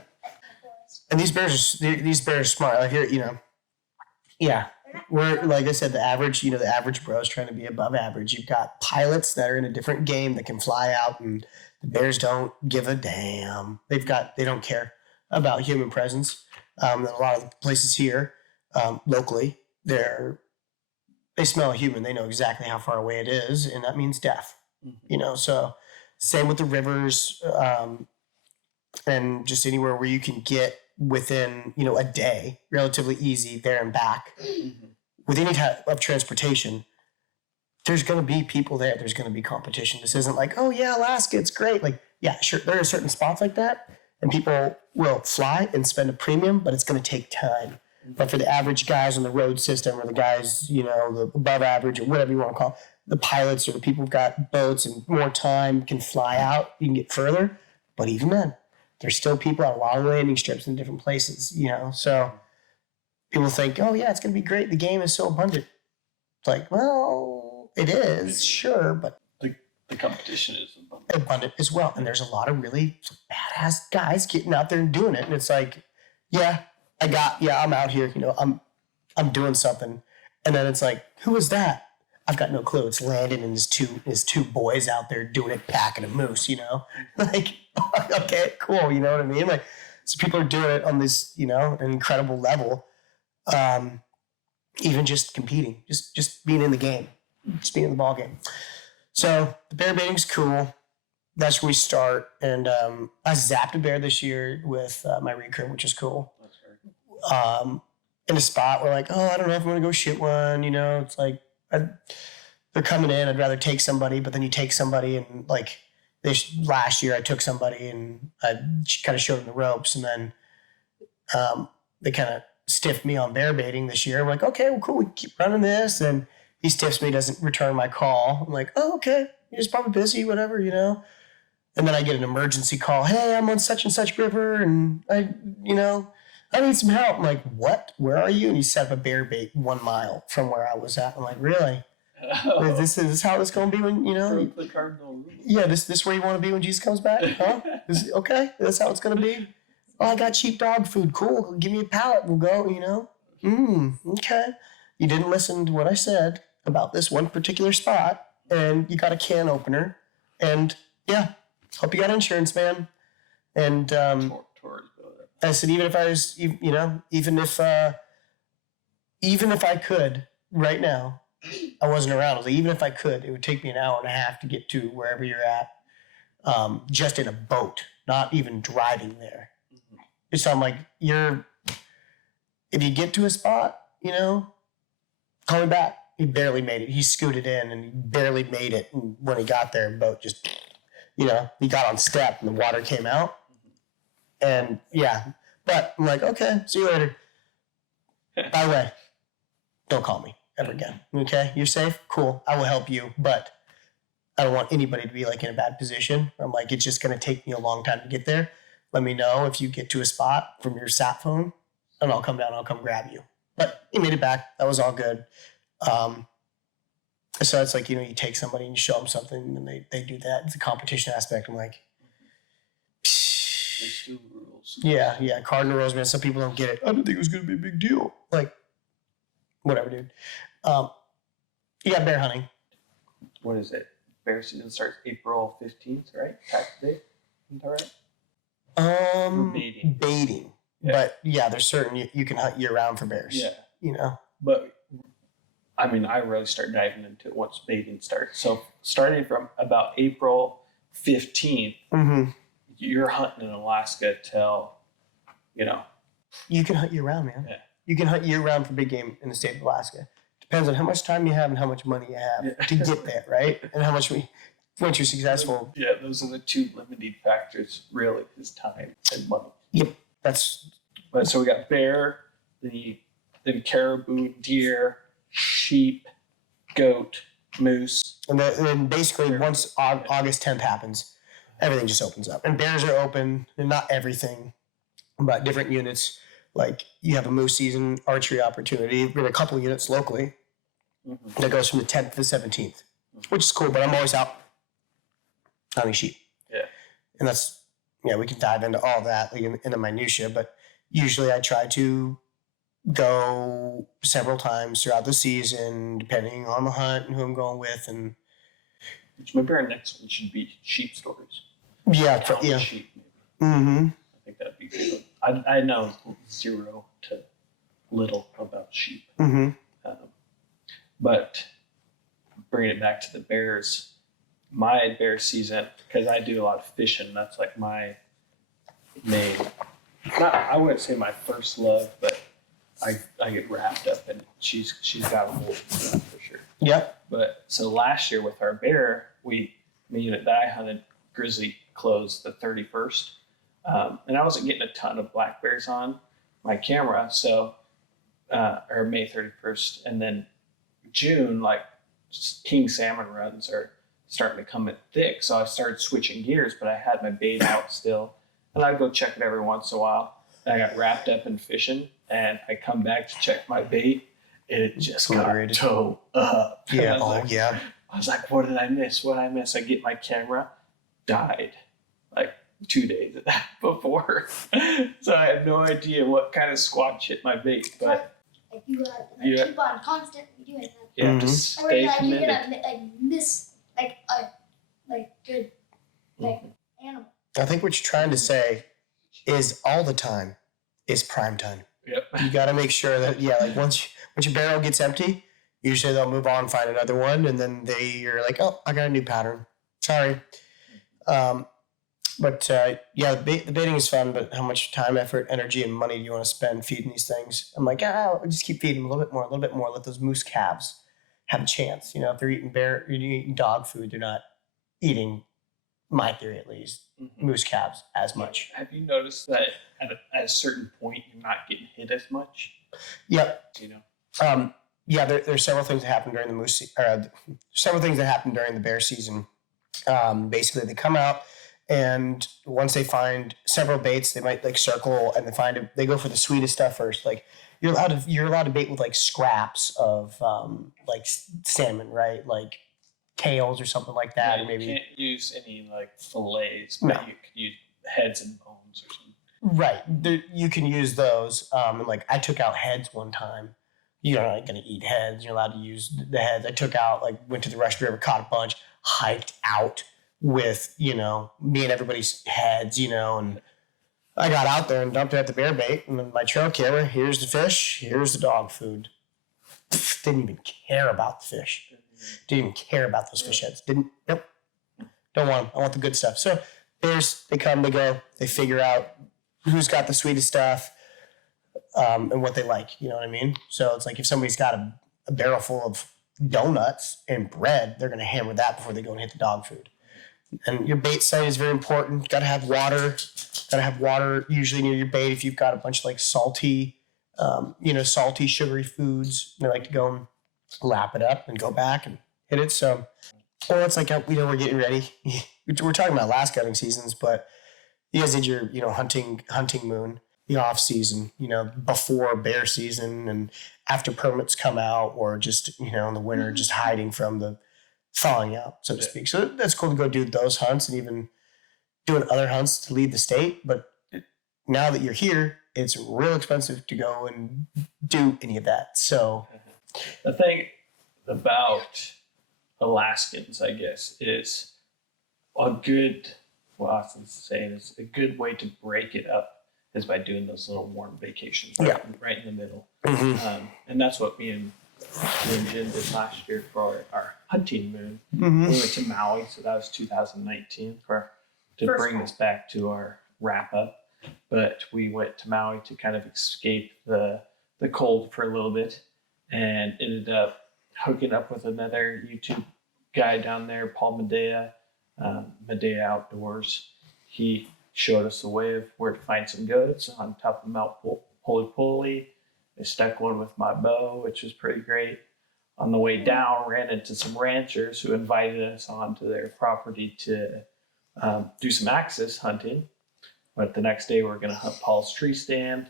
And these bears are smart. Like here, yeah. We're like I said, the average bro is trying to be above average. You've got pilots that are in a different game that can fly out, and the bears don't give a damn. They don't care about human presence. A lot of the places here, locally, they smell a human. They know exactly how far away it is, and that means death. Mm-hmm. So same with the rivers, and just anywhere where you can get within, a day, relatively easy there and back. Mm-hmm. With any type of transportation, there's going to be people there. There's going to be competition. This isn't like, oh yeah, Alaska, it's great. Like, yeah, sure, there are certain spots like that, and people will fly and spend a premium, but it's going to take time. But for the average guys on the road system, or the guys, the above average, or whatever you want to call it, the pilots or the people who've got boats and more time can fly out, you can get further. But even then, there's still people at a lot of landing strips in different places, So people think, oh yeah, it's going to be great. The game is so abundant. It's like, well, it is, sure, but the competition is abundant as well. And there's a lot of really badass guys getting out there and doing it. And it's like, yeah, I'm out here, I'm doing something. And then it's like, who is that? I've got no clue. It's Landon and his two boys out there doing it, packing a moose, Like, okay, cool, you know what I mean? Like, so people are doing it on this, an incredible level. Even just competing, just being in the game, just being in the ball game. So the bear baiting's cool. That's where we start. And I zapped a bear this year with my recurve, which is cool. That's very cool. In a spot where like, oh, I don't know if I'm going to go shoot one. It's like, they're coming in. I'd rather take somebody, but then you take somebody, and like last year I took somebody and I kind of showed them the ropes, and then they kind of stiffed me on bear baiting this year. I'm like, okay, well, cool, we keep running this, and he stiffs me, doesn't return my call. I'm like, oh, okay, he's probably busy, whatever, And then I get an emergency call. Hey, I'm on such and such river, and I need some help. I'm like, what? Where are you? And he set up a bear bait 1 mile from where I was at. I'm like, really? This is how it's going to be when, Broke the cardinal rule. Yeah, this where you want to be when Jesus comes back? Huh? Okay, that's how it's going to be? Oh, I got cheap dog food. Cool. Give me a pallet. We'll go, Okay. You didn't listen to what I said about this one particular spot, and you got a can opener, and yeah, hope you got insurance, man. And I said, even if I was, even if I could right now, I wasn't around. I was like, even if I could, it would take me an hour and a half to get to wherever you're at, just in a boat, not even driving there. Mm-hmm. So I'm like, if you get to a spot, call me back. He barely made it. He scooted in and he barely made it. And when he got there, the boat just, he got on step and the water came out. And yeah, but I'm like, okay, see you later. By the way, don't call me ever again. Okay, you're safe? Cool. I will help you, but I don't want anybody to be like in a bad position. I'm like, it's just going to take me a long time to get there. Let me know if you get to a spot from your sat phone, and I'll come down. I'll come grab you. But he made it back. That was all good. So it's like, you take somebody and you show them something, and they do that. It's a competition aspect. I'm like, there's still rules. Yeah. Cardinal rules, man. Some people don't get it. I didn't think it was going to be a big deal. Like, whatever, dude. You got bear hunting. What is it? Bear season starts April 15th, right? Tax day. Isn't that right? Baiting. Yeah. But yeah, there's certain you can hunt year round for bears. Yeah. But I mean, I really start diving into it once baiting starts. So starting from about April 15th, mm-hmm. You're hunting in Alaska till, You can hunt year round, man. Yeah. You can hunt year round for big game in the state of Alaska. Depends on how much time you have and how much money you have to get there, right? And how much once you're successful. Yeah, those are the two limiting factors, really, is time and money. Yep. But so we got bear, then caribou, deer, sheep, goat, moose. And then basically once August 10th happens, everything just opens up. And bears are open, and not everything, but different units. Like you have a moose season archery opportunity. We have a couple units locally that goes from the 10th to the 17th, which is cool. But I'm always out hunting sheep. Yeah. And that's, we can dive into all that, like into minutia. But usually I try to go several times throughout the season, depending on the hunt and who I'm going with. And maybe our next one should be sheep stories. Yeah. Sheep, maybe. I think that'd be good. I know zero to little about sheep. But bringing it back to the bears, my bear season, because I do a lot of fishing, that's like my main, I wouldn't say my first love, but I get wrapped up in it. She's got a hold for sure. Yep. But so last year with our bear, the unit that I hunted, grizzly closed the 31st. And I wasn't getting a ton of black bears on my camera, so or May 31st, and then June, like king salmon runs are starting to come in thick, so I started switching gears, but I had my bait out still, and I'd go check it every once in a while. And I got wrapped up in fishing, and I come back to check my bait, and it just got toe up. Yeah. I was like, what did I miss? I get my camera, died like 2 days before. So I have no idea what kind of squatch hit my bait. But like you gotta keep on constantly doing that. You have to Or stay like committed. you're gonna miss like a good animal. I think what you're trying to say is all the time is prime time. Yep. You got to make sure that like once your barrel gets empty, usually they'll move on, find another one, and then you're like, oh, I got a new pattern. Sorry. But the baiting is fun, but how much time, effort, energy, and money do you want to spend feeding these things? I'm like, I'll just keep feeding them a little bit more. Let those moose calves have a chance. If they're eating dog food, they're not eating, my theory at least, moose calves as much. Have you noticed that at a certain point you're not getting hit as much? Yep. There's several things that happen during the several things that happen during the bear season. Basically, they come out, and once they find several baits, they might like circle and they go for the sweetest stuff first. Like you're allowed to bait with like scraps of like salmon, right? Like tails or something like that, Yeah, or maybe you can't use any like fillets, No. but you could use heads and bones or something. right. You can use those. And like I took out heads one time. You're not going to eat heads. You're allowed to use the heads. I took out, went to the Russian River, caught a bunch, hiked out with, me and everybody's heads, and I got out there and dumped it at the bear bait. And then my trail camera, here's the fish, here's the dog food. Didn't even care about the fish. Didn't even care about those fish heads. Nope. Don't want them. I want the good stuff. So bears, they come, they go, they figure out who's got the sweetest stuff. And what they like, you know what I mean? So it's like if somebody's got a barrel full of donuts and bread, they're going to hammer that before they go and hit the dog food. And your bait site is very important. Got to have water. Got to have water usually near your bait if you've got a bunch of like salty, sugary foods. They like to go and lap it up and go back and hit it. So, or it's like, we're getting ready. We're talking about Alaska hunting seasons, but you guys did your, hunting moon. The off season, before bear season and after permits come out, or just, in the winter, just hiding from the thawing out, so to speak. So that's cool to go do those hunts and even doing other hunts to lead the state. But now that you're here, it's real expensive to go and do any of that. So The thing about Alaskans, I guess, is a good way to break it up is by doing those little warm vacations right in the middle. And that's what me and Jim did last year for our hunting moon. We went to Maui, so that was 2019 to bring us back to our wrap up. But we went to Maui to kind of escape the cold for a little bit, and ended up hooking up with another YouTube guy down there, Paul Medea, Medea Outdoors. He showed us the way of where to find some goats on top of Mount Poly. They stuck one with my bow, which was pretty great. On the way down, ran into some ranchers who invited us onto their property to do some axis hunting. But the next day, we were going to hunt Paul's tree stand.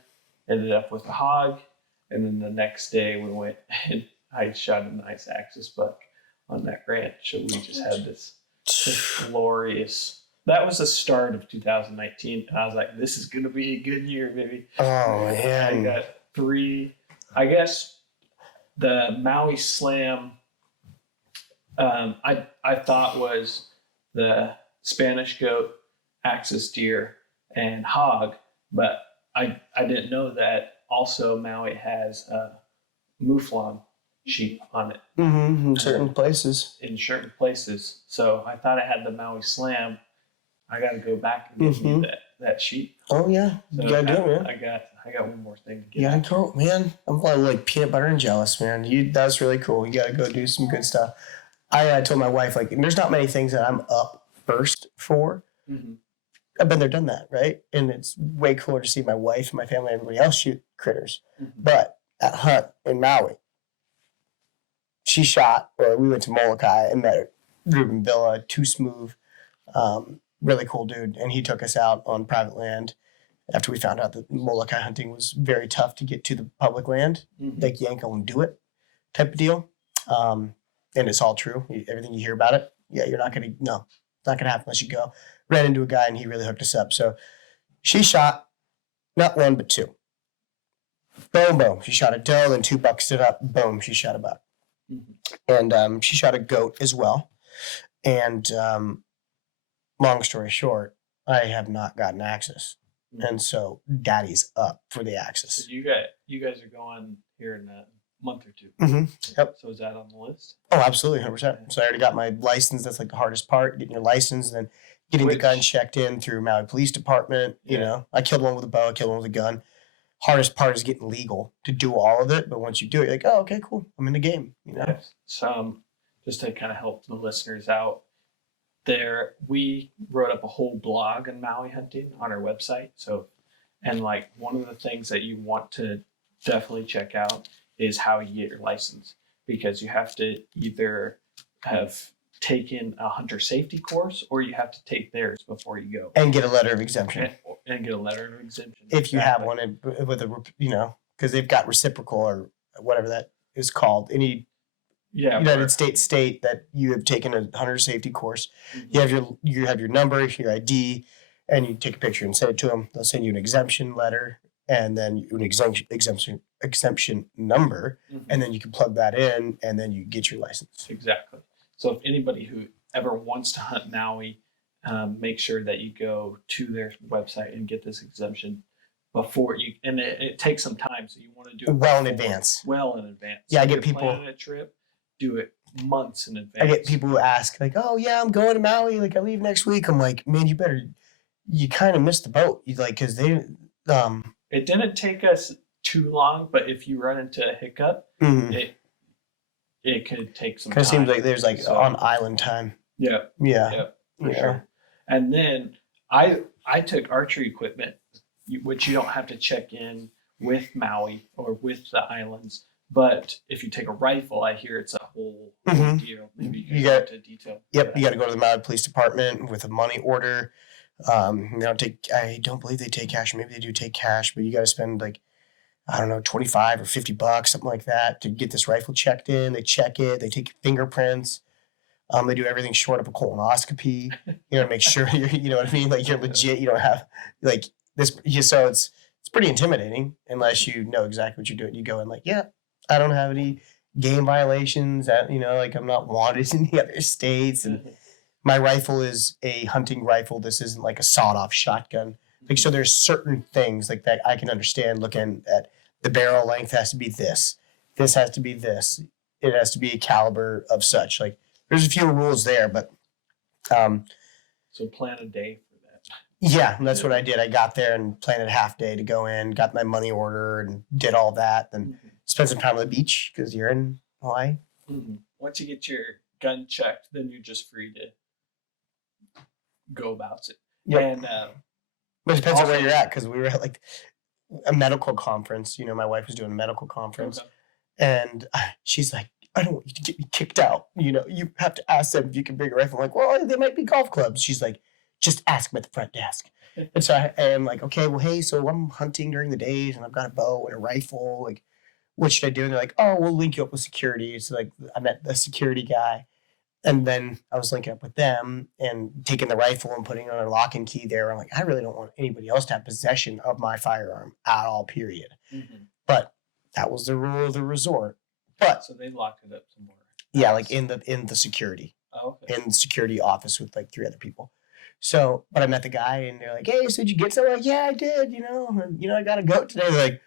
Ended up with a hog. And then the next day, we went and I shot a nice axis buck on that ranch. So we just had this glorious. That was the start of 2019. And I was like, this is going to be a good year, baby. Oh, I man. got 3, I guess the Maui Slam, I thought was the Spanish goat, axis deer, and hog, but I didn't know that also Maui has mouflon sheep on it. Mm-hmm. In certain places. In certain places. So I thought I had the Maui Slam. I got to go back and get me that sheep. Oh, yeah. So You got to do it, man. I got one more thing to get. You gotta go, man. I'm like peanut butter and jealous, man. That's really cool. You gotta go do some good stuff. I told my wife, like, there's not many things that I'm up first for. Mm-hmm. I've been there, done that, right? And it's way cooler to see my wife and my family and everybody else shoot critters. Mm-hmm. But at hunt in Maui, we went to Molokai and met Ruben Villa, Too Smooth, really cool dude. And he took us out on private land after we found out that Molokai hunting was very tough to get to the public land, like yank and do it type of deal. And it's all true. Everything you hear about it, it's not going to happen unless you go. Ran into a guy and he really hooked us up. So she shot not 1, but 2. Boom, boom. She shot a doe, then 2 bucks stood up. Boom, she shot a buck. Mm-hmm. And she shot a goat as well. And long story short, I have not gotten access. And so daddy's up for the axis. So you guys are going here in a month or 2. Mm-hmm. Yep. So is that on the list? Oh, absolutely, 100%. So I already got my license. That's like the hardest part, getting your license and then getting the gun checked in through Maui Police Department. You know, I killed one with a bow, I killed one with a gun. Hardest part is getting legal to do all of it. But once you do it, you're like, oh, okay, cool. I'm in the game. You know? Yes. So just to kind of help the listeners out, we wrote up a whole blog on Maui hunting on our website. So, and like one of the things that you want to definitely check out is how you get your license, because you have to either have taken a hunter safety course or you have to take theirs before you go and get a letter of exemption. And get a letter of exemption if you have one with a, because they've got reciprocal or whatever that is called. Any United States state that you have taken a hunter safety course, you have your number, your ID, and you take a picture and send it to them. They'll send you an exemption letter and then an exemption number, and then you can plug that in, and then you get your license. Exactly. So if anybody who ever wants to hunt Maui, make sure that you go to their website and get this exemption before you. And it takes some time, so you want to do it well in advance. Yeah, I get people planning a trip. Do it months in advance. I get people who ask, like, oh, yeah, I'm going to Maui. Like, I leave next week. I'm like, man, you kind of missed the boat. Because they, it didn't take us too long, but if you run into a hiccup, it could take some time. It seems like there's on island time. Yeah. For sure. And then I took archery equipment, which you don't have to check in with Maui or with the islands. But if you take a rifle, I hear it's a whole deal. Maybe you can go into detail. Yep, you got to go to the Maui Police Department with a money order. I don't believe they take cash. Maybe they do take cash, but you got to spend $25 or $50, something like that, to get this rifle checked in. They check it. They take fingerprints. They do everything short of a colonoscopy. To make sure you know what I mean. Like you're legit. You don't have this. So it's pretty intimidating unless you know exactly what you're doing. You go in I don't have any game violations. I'm not wanted in the other states, and my rifle is a hunting rifle. This isn't like a sawed-off shotgun. So there's certain things like that I can understand. Looking at the barrel length has to be this. This has to be this. It has to be a caliber of such. There's a few rules there, but so plan a day for that. Yeah, that's what I did. I got there and planned a half day to go in, got my money order, and did all that. Then spent some time on the beach because you're in Hawaii. Once you get your gun checked, then you're just free to go about it. Yep. And But it depends on where Also- you're at, because we were at like a medical conference. My wife was doing a medical conference, Okay. and she's like, I don't want you to get me kicked out. You have to ask them if you can bring a rifle. I'm like, well, they might be golf clubs. She's like, just ask them at the front desk. And so I am like, okay, well, hey, so I'm hunting during the days and I've got a bow and a rifle. Like, what should I do? And they're like, oh, we'll link you up with security. So like, I met the security guy, and then I was linking up with them and taking the rifle and putting on a lock and key there. I'm like, I really don't want anybody else to have possession of my firearm at all, period. Mm-hmm. But that was the rule of the resort. But So they locked it up somewhere. yeah, like in the security, Oh, okay. in the security office with like 3 other people. So, but I met the guy and they're like, hey, so did you get some? I'm like, yeah, I did, and, I got a goat today. They're like,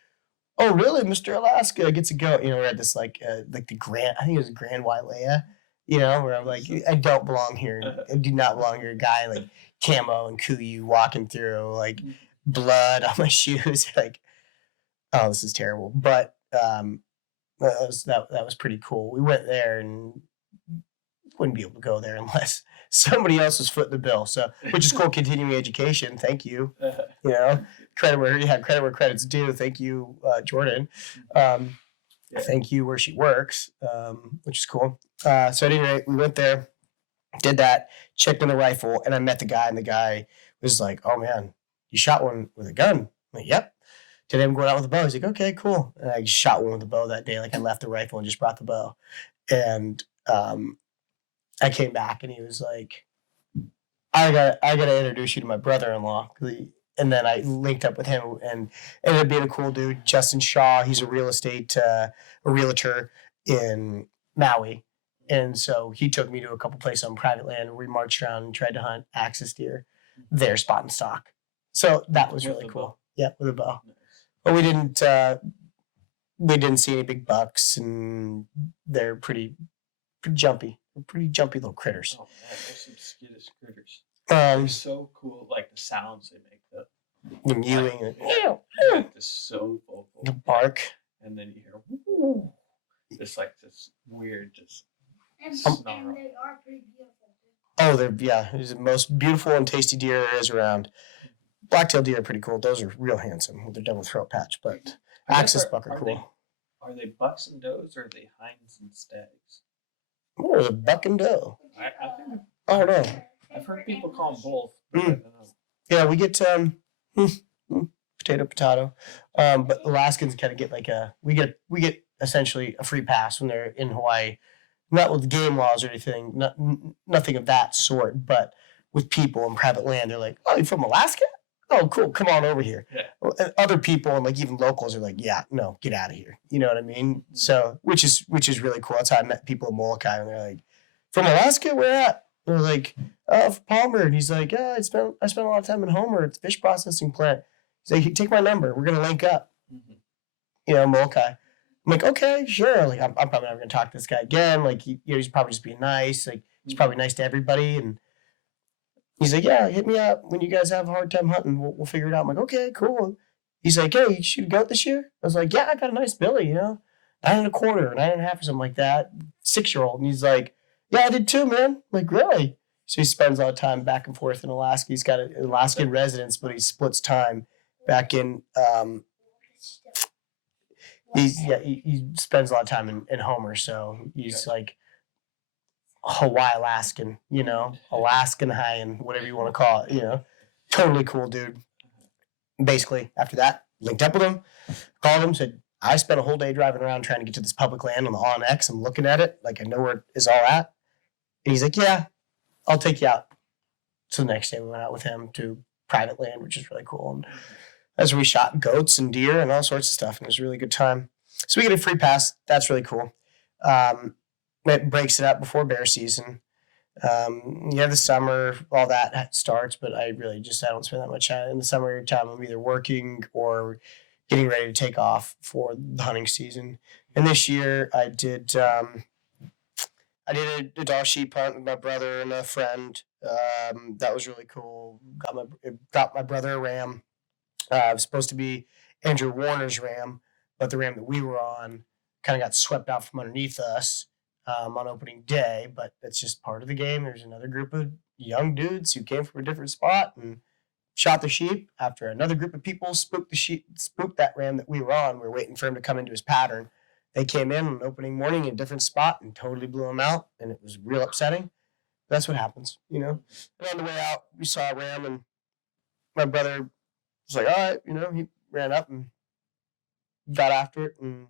oh, really? Mr. Alaska gets a goat. We're at this like the Grand, I think it was Grand Wailea, where I'm like, I don't belong here. I do not belong here. A guy like camo and kuyu walking through, like blood on my shoes. Like, oh, this is terrible. But that was pretty cool. We went there and wouldn't be able to go there unless somebody else was footing the bill. So, which is cool. Continuing education. Thank you. Credit where credit's due. Thank you, Jordan. Thank you where she works, which is cool. So at any rate, we went there, did that, checked on the rifle, and I met the guy, and the guy was like, oh man, you shot one with a gun? I'm like, yep. Today I'm going out with a bow. He's like, okay, cool. And I shot one with a bow that day. Like I left the rifle and just brought the bow. And I came back and he was like, I gotta introduce you to my brother-in-law. And then I linked up with him and ended up being a cool dude. Justin Shaw, he's a realtor in Maui. And so he took me to a couple places on private land where we marched around and tried to hunt axis deer there, spot and stock. So that was With really a cool. bow. Yeah, with a bow. Nice. But we didn't see any big bucks, and they're pretty jumpy little critters. Oh man, there's some skittish critters. Um, They're so cool, like the sounds they make. the mewing, and Like this so vocal. the bark. And then you hear woo, this weird And snarl. they are pretty beautiful. Oh, he's the most beautiful and tasty deer there is around. Black-tailed deer are pretty cool. Those are real handsome with their double throat patch, but I guess axis buck are cool. Are they bucks and does, or are they hinds and stags? Oh, the buck and doe. I think I don't know. I've heard people call them both. Mm. I don't know. Yeah, we get potato. But Alaskans kind of get we get essentially a free pass when they're in Hawaii, not with game laws or anything, nothing of that sort, but with people in private land, they're like, oh, you're from Alaska? Oh, cool, come on over here. Yeah. And other people and like even locals are like, yeah, no, get out of here. You know what I mean? So which is really cool. That's how I met people in Molokai, and they're like, from Alaska, where at? They're like, oh, from Palmer. And he's like, yeah, I spent a lot of time in Homer at the fish processing plant. He's like, take my number. We're gonna link up. Mhm. Molokai. I'm like, okay, sure. Like, I'm probably never gonna talk to this guy again. Like, he's probably just being nice. Like, he's probably nice to everybody. And he's like, yeah, hit me up when you guys have a hard time hunting. We'll figure it out. I'm like, okay, cool. He's like, hey, you shoot a goat this year? I was like, yeah, I got a nice billy, 9.25, 9.5 or something like that. 6-year-old. And he's like, yeah, I did too, man. I'm like, really? So he spends a lot of time back and forth in Alaska. He's got an Alaskan residence, but he splits time back in. He spends a lot of time in Homer, so he's like Hawaii Alaskan, Alaskan high and whatever you want to call it, totally cool dude. Basically, after that, linked up with him, called him, said, I spent a whole day driving around trying to get to this public land on the ONX. I'm looking at it, like I know where it is all at. And he's like, yeah, I'll take you out. So the next day we went out with him to private land, which is really cool. And as we shot goats and deer and all sorts of stuff, and it was a really good time. So we get a free pass. That's really cool. It breaks it up before bear season. The summer, all that starts, but I don't spend that much time. In the summer time, I'm either working or getting ready to take off for the hunting season. And this year I did a dog sheep hunt with my brother and a friend. That was really cool. Got my brother a ram. It was supposed to be Andrew Warner's ram, but the ram that we were on kind of got swept out from underneath us on opening day. But that's just part of the game. There's another group of young dudes who came from a different spot and shot the sheep after another group of people spooked that ram that we were on. We were waiting for him to come into his pattern. They came in on opening morning in a different spot and totally blew him out, and it was real upsetting. That's what happens, you know. And on the way out, we saw a ram, and my brother was like, all right, you know, he ran up and got after it and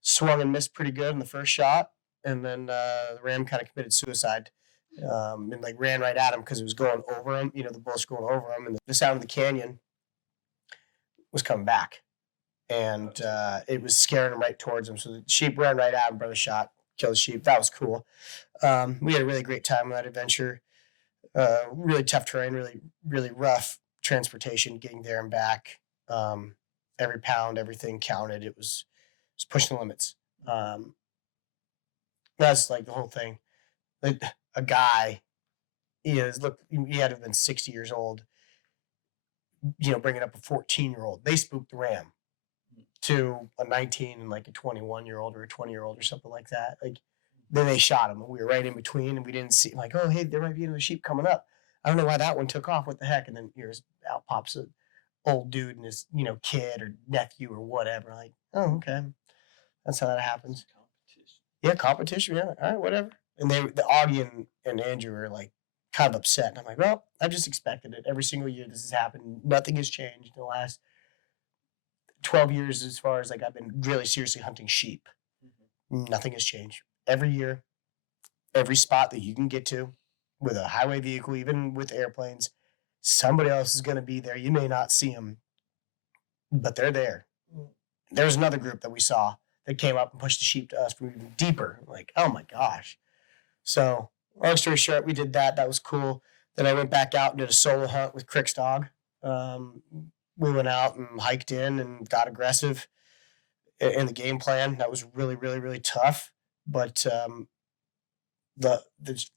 swung and missed pretty good in the first shot. And then the ram kind of committed suicide and like ran right at him because it was going over him. You know, the bull's going over him, and the sound of the canyon was coming back. And it was scaring him right towards him. So the sheep ran right at him, brother shot, killed the sheep. That was cool. We had a really great time on that adventure. Really tough terrain, really, really rough transportation, getting there and back. Every pound, everything counted. It was pushing the limits. That's like the whole thing. Like a guy, he had to have been 60 years old, you know, bringing up a 14-year-old. They spooked the ram to a 19 and like a 21-year-old or a 20-year-old or something like that. Like, then they shot him, and we were right in between, and we didn't see, like, oh, hey, there might be another sheep coming up. I don't know why that one took off. What the heck? And then out pops an old dude and his, you know, kid or nephew or whatever. Like, oh, okay. That's how that happens. Yeah, competition. Yeah, all right, whatever. And Augie and Andrew were like kind of upset. And I'm like, well, I've just expected it. Every single year this has happened. Nothing has changed in the last 12 years as far as like I've been really seriously hunting sheep. Mm-hmm. Nothing has changed. Every year, every spot that you can get to with a highway vehicle, even with airplanes, somebody else is going to be there. You may not see them, but they're there. There was another group that we saw that came up and pushed the sheep to us from even deeper. Like, oh my gosh. So, long story short, we did that. That was cool. Then I went back out and did a solo hunt with Crick's dog. We went out and hiked in and got aggressive in the game plan. That was really, really, really tough. But the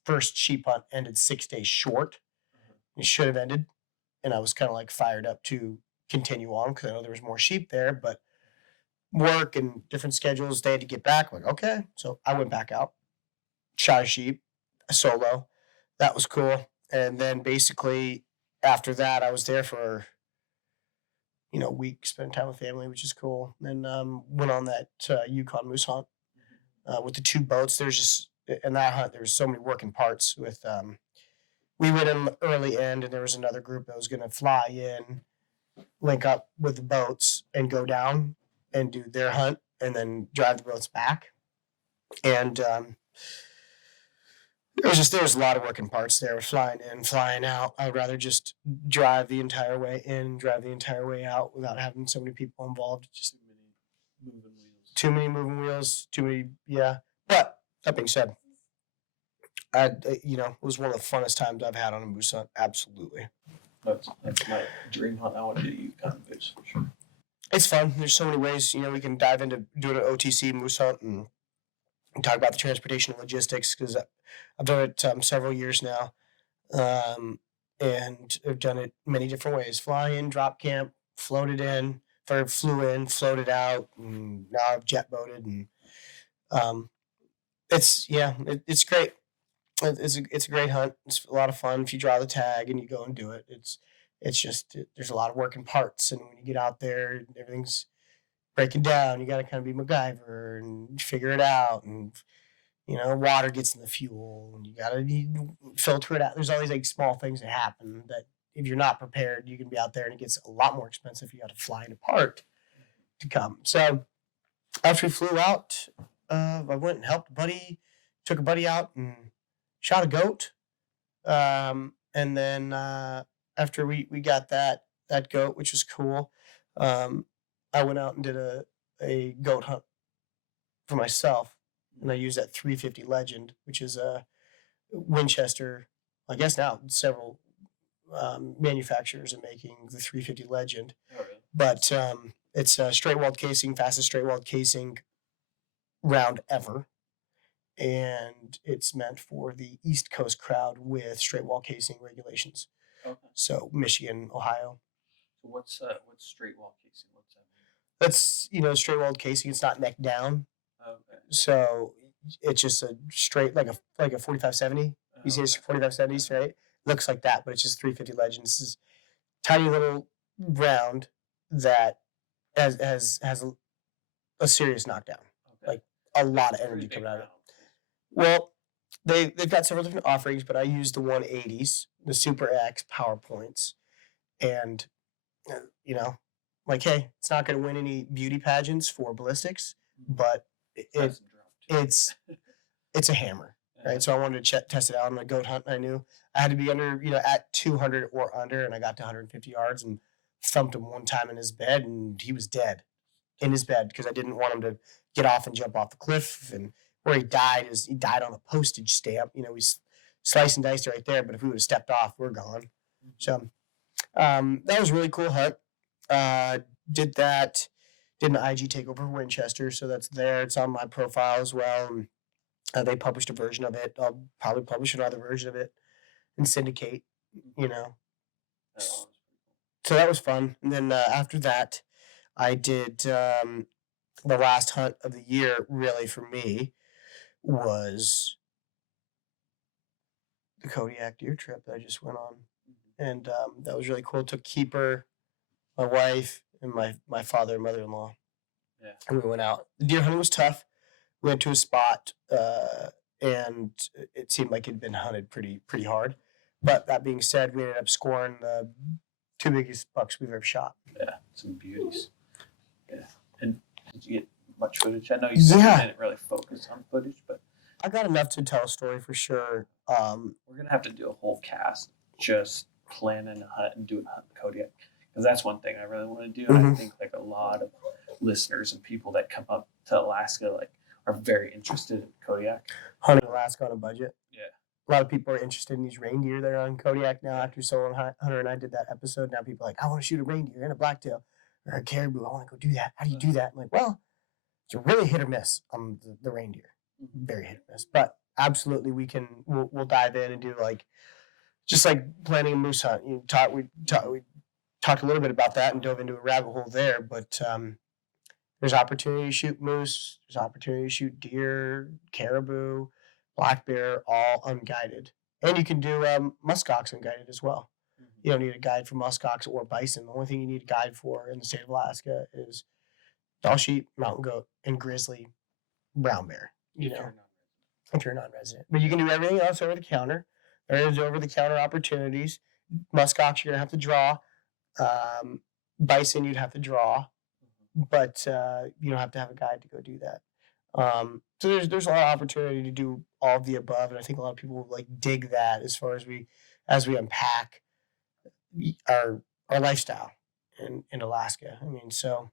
first sheep hunt ended 6 days short. It should have ended. And I was kind of like fired up to continue on because I know there was more sheep there, but work and different schedules, they had to get back. I'm like, okay. So I went back out, shot a sheep, a solo. That was cool. And then basically after that, I was there for, you know, a week, spent time with family, which is cool. And went on that Yukon moose hunt with the 2 boats. There's just, in that hunt, there was so many working parts with, we went in the early end, and there was another group that was going to fly in, link up with the boats and go down and do their hunt and then drive the boats back. And there was a lot of working parts there, flying in, flying out. I'd rather just drive the entire way in, drive the entire way out without having so many people involved. Just too many moving wheels, too many, yeah. But that being said, it was one of the funnest times I've had on a moose hunt. Absolutely. That's my dream hunt. I want to do Yukon moose for sure. It's fun. There's so many ways, we can dive into doing an OTC moose hunt and talk about the transportation and logistics because I've done it several years now. And I've done it many different ways. Fly in, drop camp, floated in, flew in, floated out, and now I've jet boated. And it's great. It's a great hunt. It's a lot of fun if you draw the tag and you go and do it. It's just there's a lot of working parts, and when you get out there, everything's breaking down. You got to kind of be MacGyver and figure it out, and water gets in the fuel, and you got to filter it out. There's all these like small things that happen that if you're not prepared, you can be out there and it gets a lot more expensive. You got to fly in a part to come. So after we flew out, I went and helped a buddy, took a buddy out and shot a goat. And then after we got that goat, which was cool, I went out and did a goat hunt for myself. And I used that 350 Legend, which is a Winchester. I guess now several manufacturers are making the 350 Legend. Oh, really? But it's a straight walled casing, fastest straight walled casing round ever. And it's meant for the East Coast crowd with straight wall casing regulations. Okay. So Michigan, Ohio. So what's straight wall casing? What's that mean? That's straight walled casing. It's not neck down. Okay. So it's just a straight like a 4570. You see, it's 4570s, right? Looks like that, but it's just 350 Legend. This is tiny little round that has a serious knockdown. Okay. Like a lot of Pretty energy big coming out of it. round. Well, they've got several different offerings, but I use the 180s, the Super X PowerPoints, and you know, like, hey, it's not going to win any beauty pageants for ballistics, but Press and drop, too. it's a hammer, right? So I wanted to test it out on my goat hunt. And I knew I had to be under, at 200 or under, and I got to 150 yards and thumped him one time in his bed, and he was dead in his bed because I didn't want him to get off and jump off the cliff. And where he died is he died on a postage stamp. We sliced and diced it right there, but if we would have stepped off, we're gone. So that was a really cool hunt. Did that. Did an IG takeover for Winchester, so that's there. It's on my profile as well. And, they published a version of it. I'll probably publish another version of it and syndicate. So that was fun. And then after that, I did the last hunt of the year. Really, for me, was the Kodiak deer trip that I just went on, and that was really cool. Took Keeper, my wife, and my father and mother-in-law. Yeah. And we went out. The deer hunting was tough. We went to a spot, and it seemed like it had been hunted pretty hard. But that being said, we ended up scoring the 2 biggest bucks we've ever shot. Yeah, some beauties. Yeah. And did you get much footage? I know you said you didn't really focus on footage, but I got enough to tell a story for sure. we're going to have to do a whole cast just planning a hunt and doing a hunt in Kodiak. Because that's one thing I really want to do. And I think like a lot of listeners and people that come up to Alaska are very interested in Kodiak. Hunting Alaska on a budget. Yeah. A lot of people are interested in these reindeer that are on Kodiak now. After Solo Hunter and I did that episode, now people are like, I want to shoot a reindeer and a blacktail or a caribou. I want to go do that. How do you do that? I'm like, well, it's a really hit or miss on the reindeer. Very hit or miss. But absolutely, we'll dive in and do just like planning a moose hunt. We talked a little bit about that and dove into a rabbit hole there. But there's opportunity to shoot moose. There's opportunity to shoot deer, caribou, black bear, all unguided. And you can do muskox unguided as well. You don't need a guide for muskox or bison. The only thing you need a guide for in the state of Alaska is Dall sheep, mountain goat, and grizzly brown bear. If you're non-resident. But you can do everything else over the counter. There is over-the-counter opportunities. Muskox, you're going to have to draw. Bison, you'd have to draw. But you don't have to have a guide to go do that. So there's a lot of opportunity to do all of the above, and I think a lot of people will dig that as far as we unpack our lifestyle in Alaska. I mean, so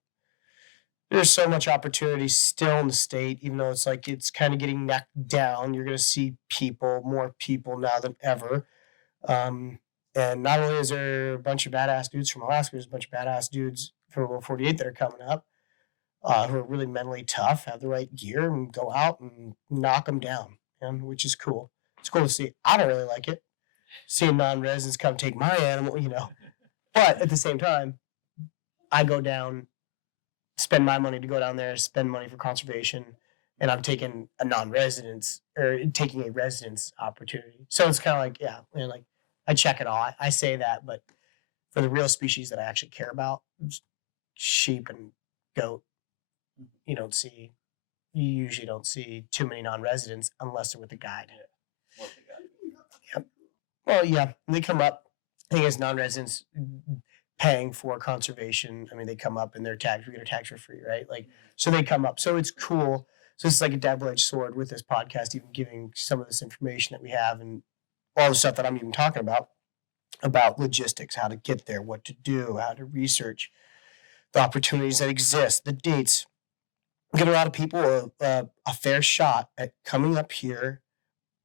there's so much opportunity still in the state, even though it's kind of getting necked down. You're going to see more people now than ever. And not only is there a bunch of badass dudes from Alaska, there's a bunch of badass dudes from Lower 48 that are coming up who are really mentally tough, have the right gear, and go out and knock them down, which is cool. It's cool to see. I don't really like it, seeing non-residents come take my animal, But at the same time, I go down, spend my money to go down there, spend money for conservation, and I'm taking a non-residence or taking a residence opportunity. So it's kind of I check it all. I say that, but for the real species that I actually care about, sheep and goat, you usually don't see too many non-residents unless they're with a guide. Yep. Well, yeah, they come up. I think as non-residents paying for conservation, I mean, they come up and they're taxed. We get our tax for free, right? So they come up. So it's cool. So it's like a double-edged sword with this podcast, even giving some of this information that we have and all the stuff that I'm even talking about logistics, how to get there, what to do, how to research the opportunities that exist, the dates. Give a lot of people a fair shot at coming up here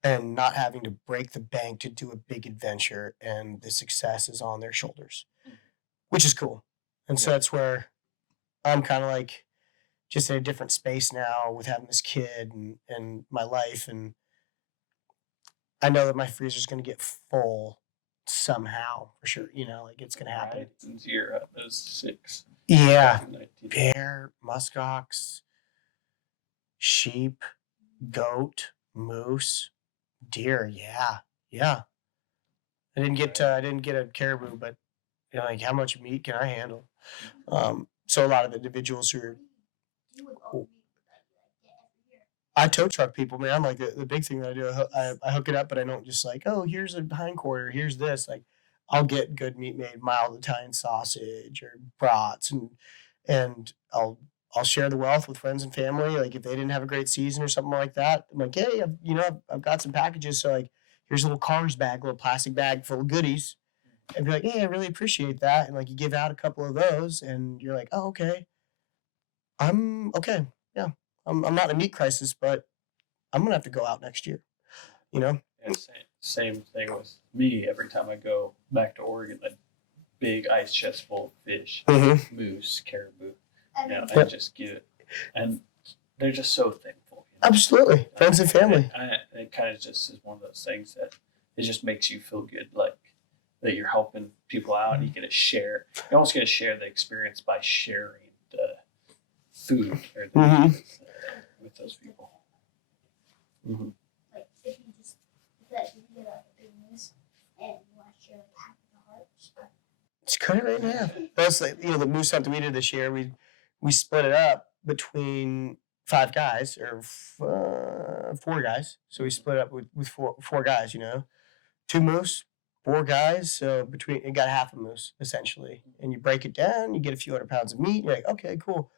and not having to break the bank to do a big adventure, and the success is on their shoulders, which is cool. And so that's where I'm kind of just in a different space now with having this kid and my life. And I know that my freezer's going to get full somehow for sure. It's going to happen. Right. Since you're at those 6. Yeah. 2019. Bear, muskox, sheep, goat, moose, deer. Yeah. I didn't get a caribou, but You know, like how much meat can I handle? So a lot of individuals who are, Do with all the meat that you like get every year. I tow truck people, man. Like the big thing that I do, I hook it up, but I don't just like, oh, here's a hind quarter, here's this. Like, I'll get good meat made, mild Italian sausage or brats, and I'll share the wealth with friends and family. Like if they didn't have a great season or something like that, I'm like, hey, I've got some packages. So like, here's a little Cars bag, a little plastic bag full of goodies, and be like, hey, I really appreciate that. And like you give out a couple of those, and you're like, oh, okay, I'm okay, yeah, I'm not in a meat crisis, but I'm gonna have to go out next year. You know. And same thing with me. Every time I go back to Oregon, like big ice chest full of fish, Mm-hmm. moose, caribou. And You know, then I just get it, and they're just so thankful. You know? Absolutely, friends and family. It kind of just is one of those things that it just makes you feel good, like that you're helping people out. And you get to share. You almost get to share the experience by sharing the food or the Mhm. meat with those people. Mm-hmm. like if you just if you get like a big moose and you want to share like half of the heart, just cut Just cut it right in half. That's like the moose hunt that we did this year. We split it up between 5 guys or 4 guys. So we split it up with four guys. 2 moose, 4 guys. So between it got half a moose essentially, and you break it down, you get a few 100 pounds of meat. You're like, okay, cool.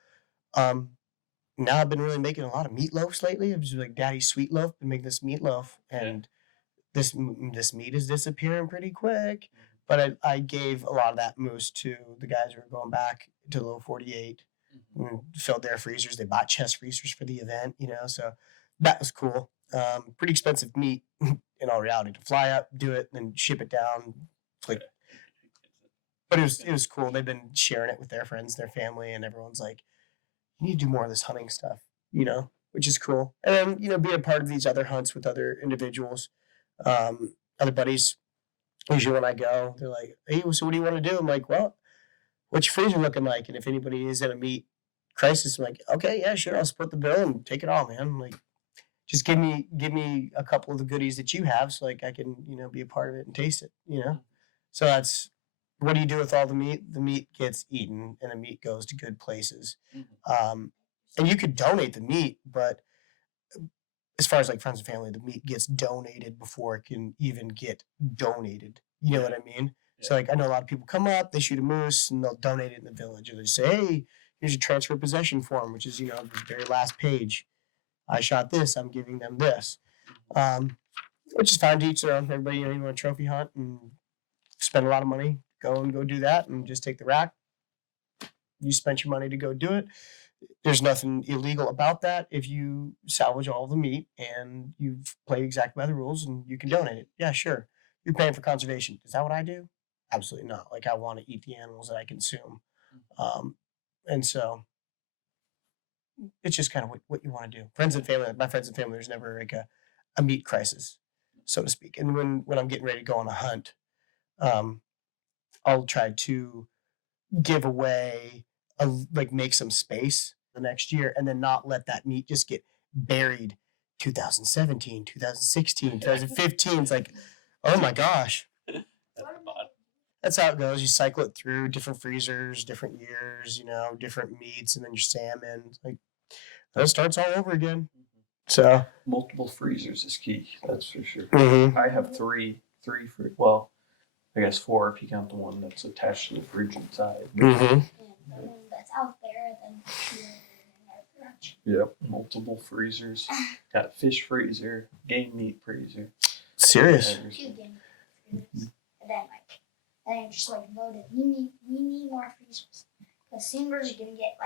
Now I've been really making a lot of meatloafs lately. I'm just like Daddy's sweet loaf. Been making this meatloaf, and this meat is disappearing pretty quick. But I gave a lot of that moose to the guys who were going back to the low 48 and filled their freezers. They bought chest freezers for the event, so that was cool. Pretty expensive meat in all reality to fly up, do it, and then ship it down. Like, but it was cool. They've been sharing it with their friends, their family, and everyone's like, you need to do more of this hunting stuff, which is cool. And then, being a part of these other hunts with other individuals, other buddies. Usually when I go, they're like, hey, so what do you want to do? I'm like, well, what's your freezer looking like? And if anybody is in a meat crisis, I'm like, okay, yeah, sure, I'll split the bill and take it all, man. I'm like, just give me a couple of the goodies that you have so like I can, be a part of it and taste it. So that's what do you do with all the meat? The meat gets eaten and the meat goes to good places. And you could donate the meat, but as far as like friends and family, the meat gets donated before it can even get donated. You know what I mean? So like I know a lot of people come up, they shoot a moose, and they'll donate it in the village, or they say, "Hey, here's your transfer possession form," which is the very last page. I shot this. I'm giving them this, which is fine to each their own. Everybody, you want a trophy hunt and spend a lot of money, go do that, and just take the rack. You spent your money to go do it. There's nothing illegal about that if you salvage all the meat and you've played exactly by the rules and you can donate it. Yeah, sure. You're paying for conservation. Is that what I do? Absolutely not. Like I want to eat the animals that I consume. And so it's just kind of what you want to do. Friends and family, my friends and family, there's never like a meat crisis, so to speak. And when I'm getting ready to go on a hunt, I'll try to give away make some space the next year and then not let that meat just get buried 2017 2016 2015. It's like, oh my gosh, that's how it goes. You cycle it through different freezers, different years, different meats, and then your salmon. Like that starts all over again. So Multiple freezers is key. That's for sure. mhm. I have three. Well, I guess 4 if you count the one that's attached to the fridge inside. Mhm. and the one that's out there, then two in our garage. Yep, multiple freezers. Got fish freezer, game meat freezer. Serious. And Two game freezers. And then just like voted, we need more freezers. Because soon we're just gonna get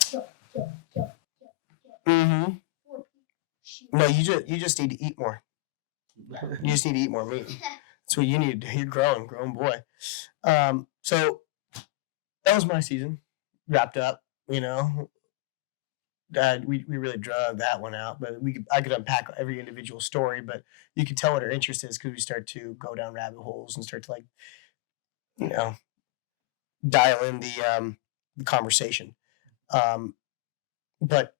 kill. Mhm. 4 people. Shoot. No, you just need to eat more. You just need to eat more meat. That's what you need. You're grown boy. So that was my season wrapped up. We really drug that one out, but I could unpack every individual story, but you can tell what our interest is because we start to go down rabbit holes and start to dial in the conversation. But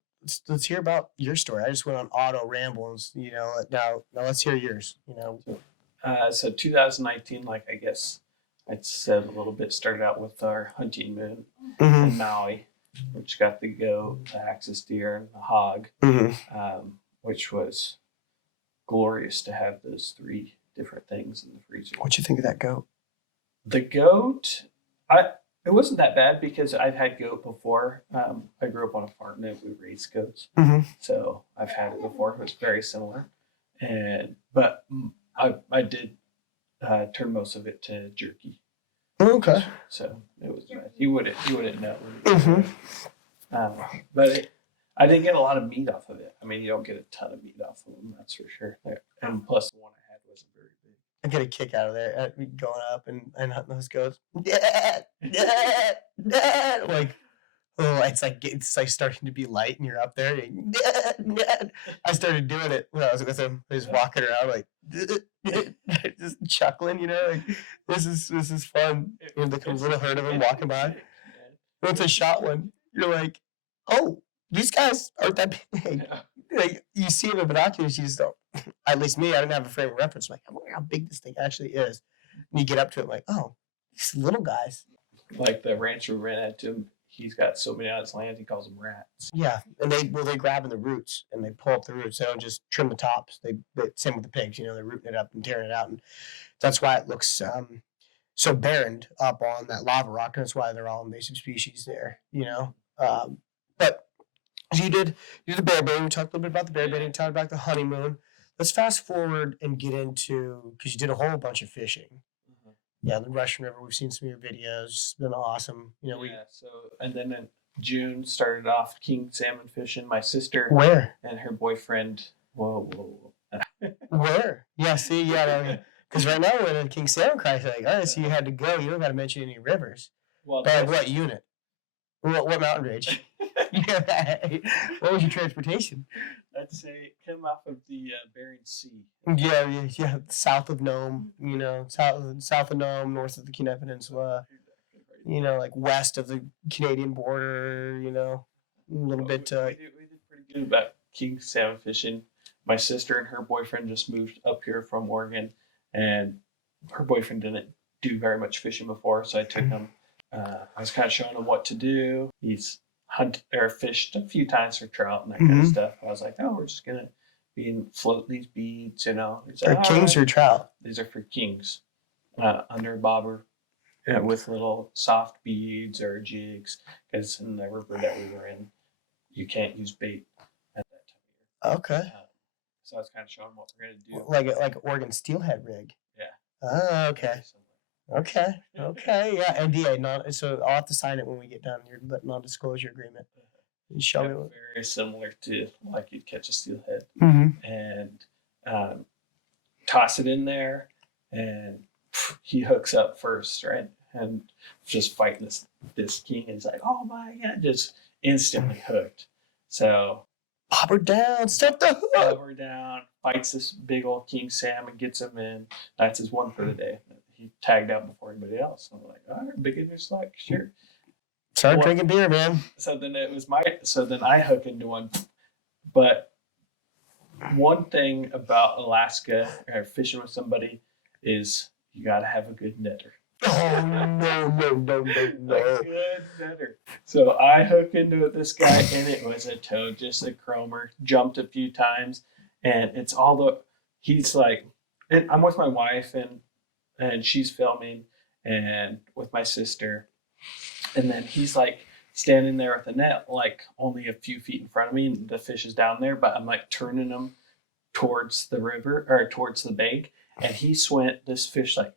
let's hear about your story. I just went on auto rambles. Now let's hear yours. So 2019, like I guess I said a little bit, started out with our hunting moon Mm-hmm. in Maui, which got the goat, the axis deer, and the hog, Mm-hmm. which was glorious to have those 3 different things in the freezer. What'd you think of that goat? The goat, it wasn't that bad because I've had goat before. I grew up on a farm that we raised goats, Mm-hmm. so I've had it before. It was very similar, but I did turn most of it to jerky. Okay. So it was bad. You wouldn't know. Mm-hmm. But I didn't get a lot of meat off of it. I mean, you don't get a ton of meat off of them, that's for sure. And plus, the one I had wasn't very big. I get a kick out of there, going up and hunting those goats. Dad, dad, dad. Like, oh, it's like starting to be light, and you're up there. And dad, dad. I started doing it when I was with him. He was walking around like just chuckling, like this is fun. And there comes a little herd of them walking by. Once I shot one, you're like, oh, these guys aren't that big. Like you see them in binoculars, you just don't. At least me, I didn't have a frame of reference. I'm like, I wonder how big this thing actually is. And you get up to it, like, oh, these little guys. Like the rancher we ran into him, he's got so many on his land, he calls them rats. Yeah, and they grab in the roots and they pull up the roots. They don't just trim the tops. They same with the pigs. They're rooting it up and tearing it out, and that's why it looks so barren up on that lava rock. And that's why they're all invasive species there. But you did the bear baiting. We talked a little bit about the bear baiting. Talked about the honeymoon. Let's fast forward and get into, because you did a whole bunch of fishing. Mm-hmm. Yeah, the Russian River. We've seen some of your videos. It's been awesome. So and then in June started off king salmon fishing. My sister Where? and her boyfriend. Whoa. Where? Yeah, see, yeah, because right now we're in King Salmon Cry. Like, all right, so you had to go. You don't got to mention any rivers. Well, But what unit? What mountain range? What was your transportation? I'd say come off of the Bering Sea. Yeah. South of Nome, south of Nome, north of the Kenai Peninsula, like west of the Canadian border, a little bit. We did pretty good about king salmon fishing. My sister and her boyfriend just moved up here from Oregon, and her boyfriend didn't do very much fishing before, so I took him. I was kind of showing him what to do. He's fished a few times for trout and that kind of stuff. I was like, oh, we're just gonna float these beads, He's like, Are kings or trout? These are for kings, under a bobber, with little soft beads or jigs. Because in the river that we were in, you can't use bait at that time of year. Okay. So I was kind of showing what we're gonna do. Like Oregon steelhead rig. Yeah. Oh, okay. Okay. Yeah. NDA. So I'll have to sign it when we get done. Your non-disclosure agreement. And show me what. Very similar to like you'd catch a steelhead, and toss it in there, and he hooks up first, right? And just fighting this king, and he's like, oh my god, just instantly hooked. So bobber down, set the hook. Bobber down, fights this big old king salmon, gets him in. That's his one for the day. He tagged out before anybody else. I'm like, all right, beginner's luck, sure. Start drinking beer, man. So then I hook into one. But one thing about Alaska or fishing with somebody is you got to have a good netter. Oh, no. A good netter. So I hook into this guy, and it was a toad, just a chromer. Jumped a few times, and he's like, I'm with my wife, and she's filming, and with my sister. And then he's like standing there with the net, like only a few feet in front of me, and the fish is down there, but I'm like turning him towards the river or towards the bank. And this fish like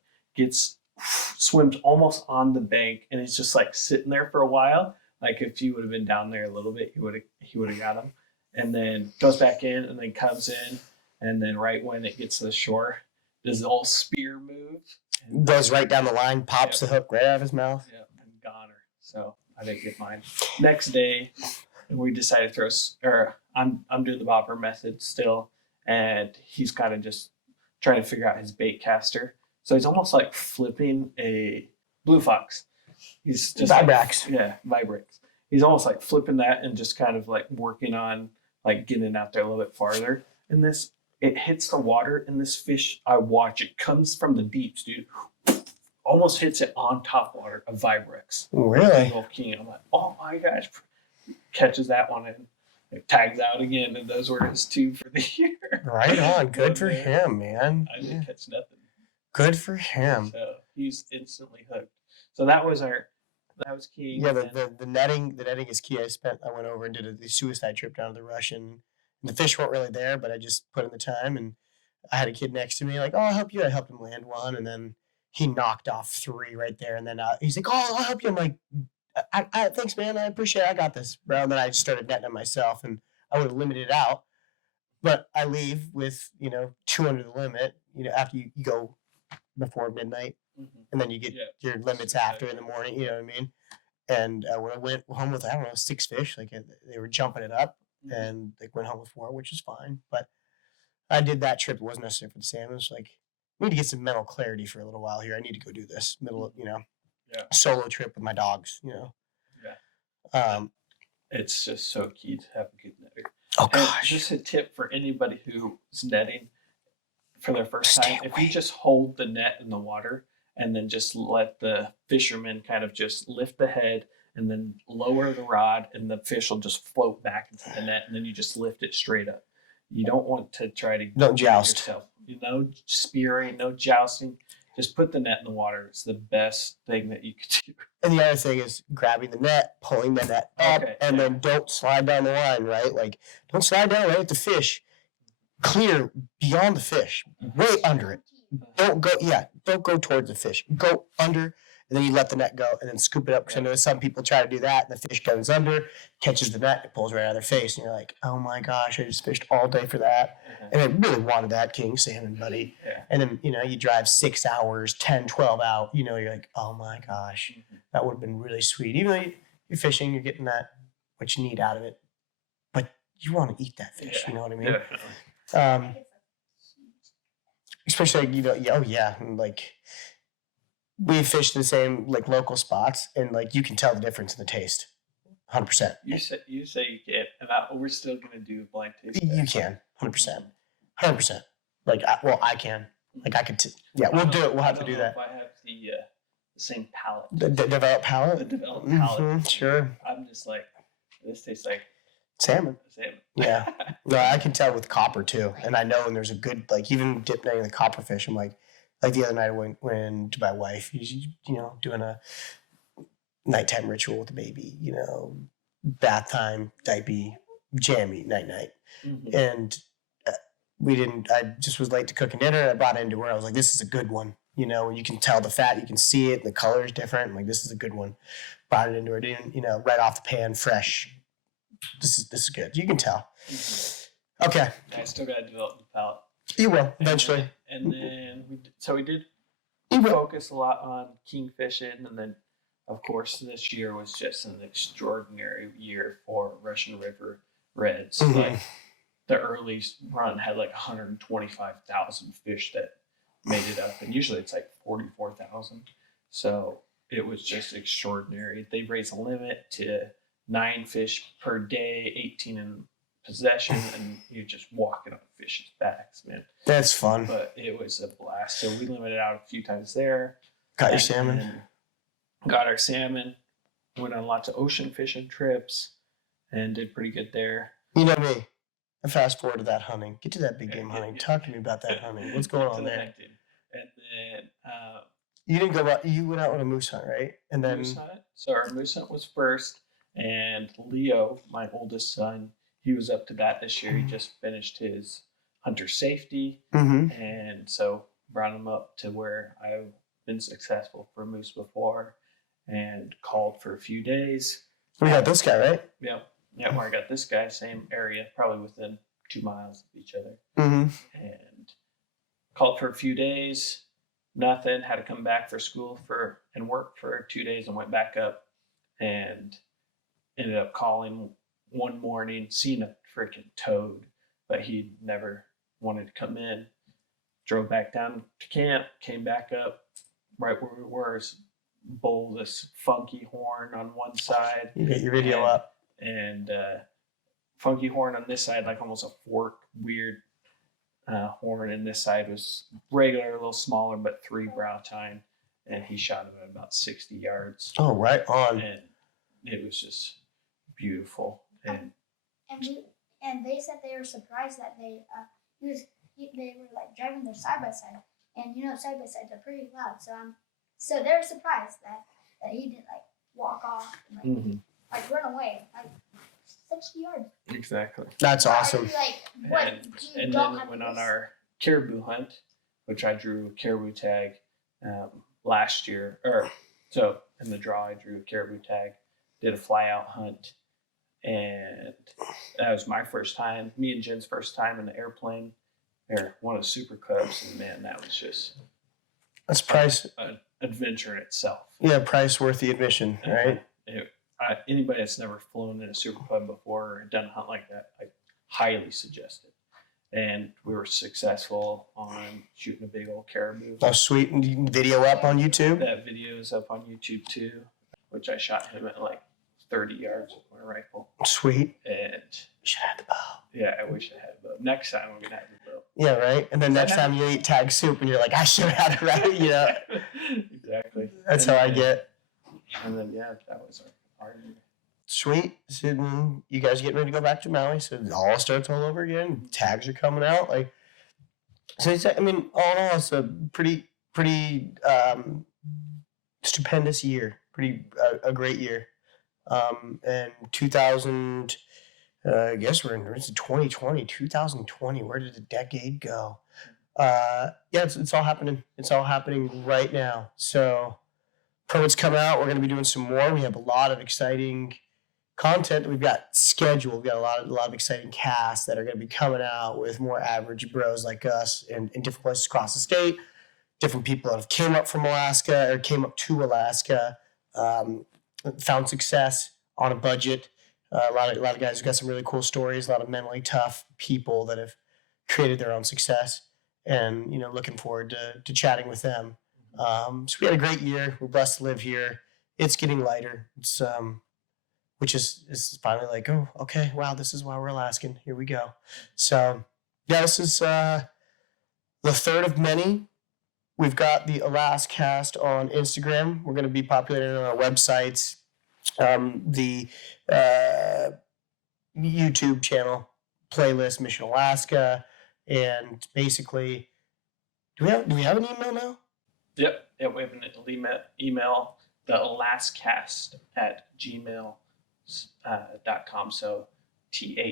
swims almost on the bank, and he's just like sitting there for a while. Like if he would have been down there a little bit, he would have got him. And then goes back in, and then comes in, and then right when it gets to the shore, does the old spear move. Goes right down the line, pops the hook right out of his mouth. Yeah, and goner. So I didn't get mine. Next day, we decided to I'm doing the bobber method still, and he's kind of just trying to figure out his bait caster. So he's almost like flipping a blue fox. He's just Vibrax. Vibrax. He's almost like flipping that and just kind of like working on like getting out there a little bit farther. And it hits the water, and this fish, I watch it comes from the deeps, dude, almost hits it on top water, a Vibrex. Really? Big old king. I'm like, oh my gosh. Catches that one and it tags out again, and those were his 2 for the year. Right on. Good One for there. him, man. I didn't catch nothing. Good for him. So he's instantly hooked. So that was king. Yeah, and the netting is key. I went over and did the suicide trip down to the Russian. And the fish weren't really there, but I just put in the time, and I had a kid next to me, like, oh, I'll help you. I helped him land one, and then he knocked off 3 right there, and then he's like, oh, I'll help you. I'm like, I thanks, man. I appreciate it. I got this, bro. And then I started netting it myself, and I would have limited it out, but I leave with 2 under the limit. After you go before midnight, Mhm. and then you get your limits after in the morning. You know what I mean? And when I went home with 6 fish, like they were jumping it up, Mhm. and like went home with 4, which is fine. But I did that trip. It wasn't necessary for the salmon. It's like I need to get some mental clarity for a little while here. I need to go do this solo trip with my dogs. Yeah. It's just so key to have a good netter. Oh And gosh. just a tip for anybody who's netting for their first Stay time: if away. you just hold the net in the water and then just let the fisherman kind of just lift the head and then lower the rod, and the fish will just float back into the net, and then you just lift it straight up. You don't want to try to Don't do it joust. yourself. No spearing, no jousting. Just put the net in the water. It's the best thing that you could do. And the other thing is grabbing the net, pulling the net up, Okay, and yeah. then don't slide down the line, right? Like, don't slide down right at the fish. Clear beyond the fish, way under it. Don't go towards the fish. Go under, and then you let the net go, and then scoop it up. Because I know some people try to do that, and the fish goes under, catches the net, it pulls right out of their face, and you're like, oh my gosh, I just fished all day for that. And I really wanted that king salmon, buddy. Yeah. And then, you drive 6 hours, 10, 12 out, you're like, oh my gosh, that would have been really sweet. Even though you're fishing, you're getting what you need out of it. But you want to eat that fish, you know what I mean? Definitely. Especially, and like we fish the same like local spots, and like you can tell the difference in the taste, 100%. You say you can, and we're still gonna do a blind taste You test. can, 100%. Like, I can. Like I could. We'll do it. We'll have to do that. If I have the same palate. The developed palate. The developed palate. Sure. I'm just like, this tastes like Salmon. salmon. Yeah. No, I can tell with copper too, and I know when there's a good even dip netting the copper fish. I'm like the other night I went to my wife. Doing a nighttime ritual with the baby. Bath time, diaper, jammy, night, Mhm. and we didn't. I just was late to cooking dinner, and I brought it into her. I was like, "This is a good one." You can tell the fat, you can see it, and the color is different. I'm like, "This is a good one." Brought it into her, right off the pan, fresh. This is good. You can tell. Mhm. Okay. I still gotta develop the palate. You will eventually. And then we did You will. focus a lot on king fishing, and then of course this year was just an extraordinary year for Russian River Reds. Mhm. Like the early run had like 125,000 fish that made it up, and usually it's like 44,000. So it was just extraordinary. They raised a limit to 9 fish per day, 18 in possession, and you're just walking on fish's backs, man. That's fun. But it was a blast. So we limited out a few times there. Got your And salmon. then got our salmon. Went on lots of ocean fishing trips and did pretty good there. You know me. I fast forward to that hunting. Get to that big Yeah, game yeah, hunting. yeah. Talk to me about that hunting. What's going To on the there? hunting. And then You didn't go out. You went out on a moose hunt, right? And then moose hunt. So our moose hunt was first, and Leo, my oldest son, he was up to bat this year. He just finished his hunter safety, Mhm. and so brought him up to where I've been successful for moose before, and called for a few days. we got this guy, right? Yeah, where I got this guy, same area, probably within 2 miles of each other, Mm-hmm. and called for a few days. Nothing. Had to come back for school and work for 2 days, and went back up, and ended up calling one morning, seeing a freaking toad, but he never wanted to come in. Drove back down to camp, came back up right where we were. Bull, this funky horn on one side, You get your video and, up. and funky horn on this side, like almost a fork, weird horn, and this side was regular, a little smaller, but 3 brow tine. and he shot him at about 60 yards. Oh, right on. And it was just beautiful. And they said they were surprised that they were like driving their side by side, and side by sides are pretty loud. So they were surprised that he didn't like walk off and like run away like 60 yards. exactly. That's awesome. And then we went on our caribou hunt, which I drew a caribou tag last year. So in the draw, I drew a caribou tag, did a fly out hunt. And that was my first time, me and Jen's first time in the airplane, or one of the Super Cubs. And man, that was just That's price. An adventure in itself. Yeah, price worth the admission, right? Anybody that's never flown in a Super Cub before or done a hunt like that, I highly suggest it. And we were successful on shooting a big old caribou. Oh, sweet. And you can video up on YouTube? That video is up on YouTube too, which I shot him at like 30 yards with my rifle. Sweet. And You should have the bow. yeah, I wish I had a bow. Next time I'm gonna have the bow. Yeah, right? And then next time you eat tag soup and you're like, I should have had it right, Exactly. That's how I get. And then yeah, that was our year. Sweet. So you guys getting ready to go back to Maui, so it all starts all over again. Tags are coming out. So all in all, it's a pretty stupendous year. A great year. And 2000, I guess it's 2020, 2020. Where did the decade go? It's all happening. It's all happening right now. So permits come out. We're going to be doing some more. We have a lot of exciting content that we've got scheduled. We've got a lot of exciting casts that are going to be coming out with more average bros like us in different places across the state. Different people that have came up from Alaska or came up to Alaska, found success on a budget. A lot of guys who've got some really cool stories. A lot of mentally tough people that have created their own success, and looking forward to chatting with them. So we had a great year. We're blessed to live here. It's getting lighter. It's which is finally like, oh, okay, wow, this is why we're Alaskan. Here we go. So yeah, this is the third of many. We've got the Alaskast on Instagram. We're going to be populating it on our websites, the YouTube channel, playlist Mission Alaska, and basically, do we have an email now? Yep. Yeah, we have an email, the Alaskast at gmail.com. So TheAlaskast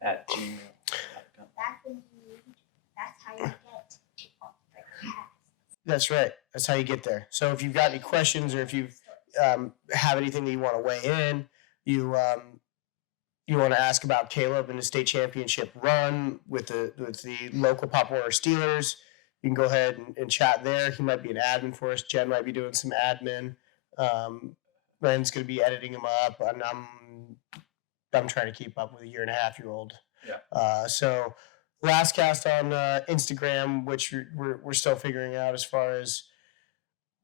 at gmail.com. That's how you get the cast. That's right. That's how you get there. So if you've got any questions, or if you have anything that you want to weigh in, you want to ask about Caleb and the state championship run with the local Pop Warner Steelers, you can go ahead and chat there. He might be an admin for us. Jen might be doing some admin. Ren's going to be editing him up, and I'm trying to keep up with a 1.5-year-old. Yeah. So Alaskast on Instagram, which we're still figuring out as far as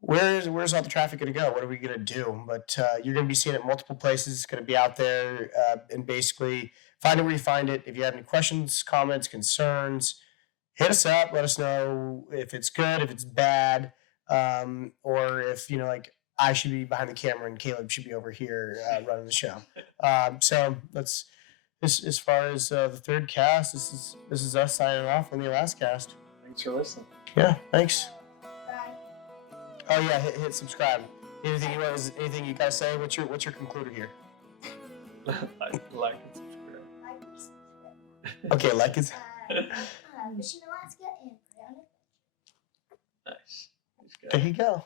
where's all the traffic going to go? What are we going to do? But you're going to be seeing it multiple places. It's going to be out there, and basically find it where you find it. If you have any questions, comments, concerns, hit us up. Let us know if it's good, if it's bad, or if I should be behind the camera and Caleb should be over here running the show. So let's. As far as the third cast, this is us signing off on the Alaskast. Thanks for listening. Yeah, thanks. Bye. Oh yeah, hit subscribe. Anything you guys say? What's your concluder here? like and subscribe. Like and subscribe. Okay, like it. Mission Alaska and Pray on Adventure. Nice. There you go.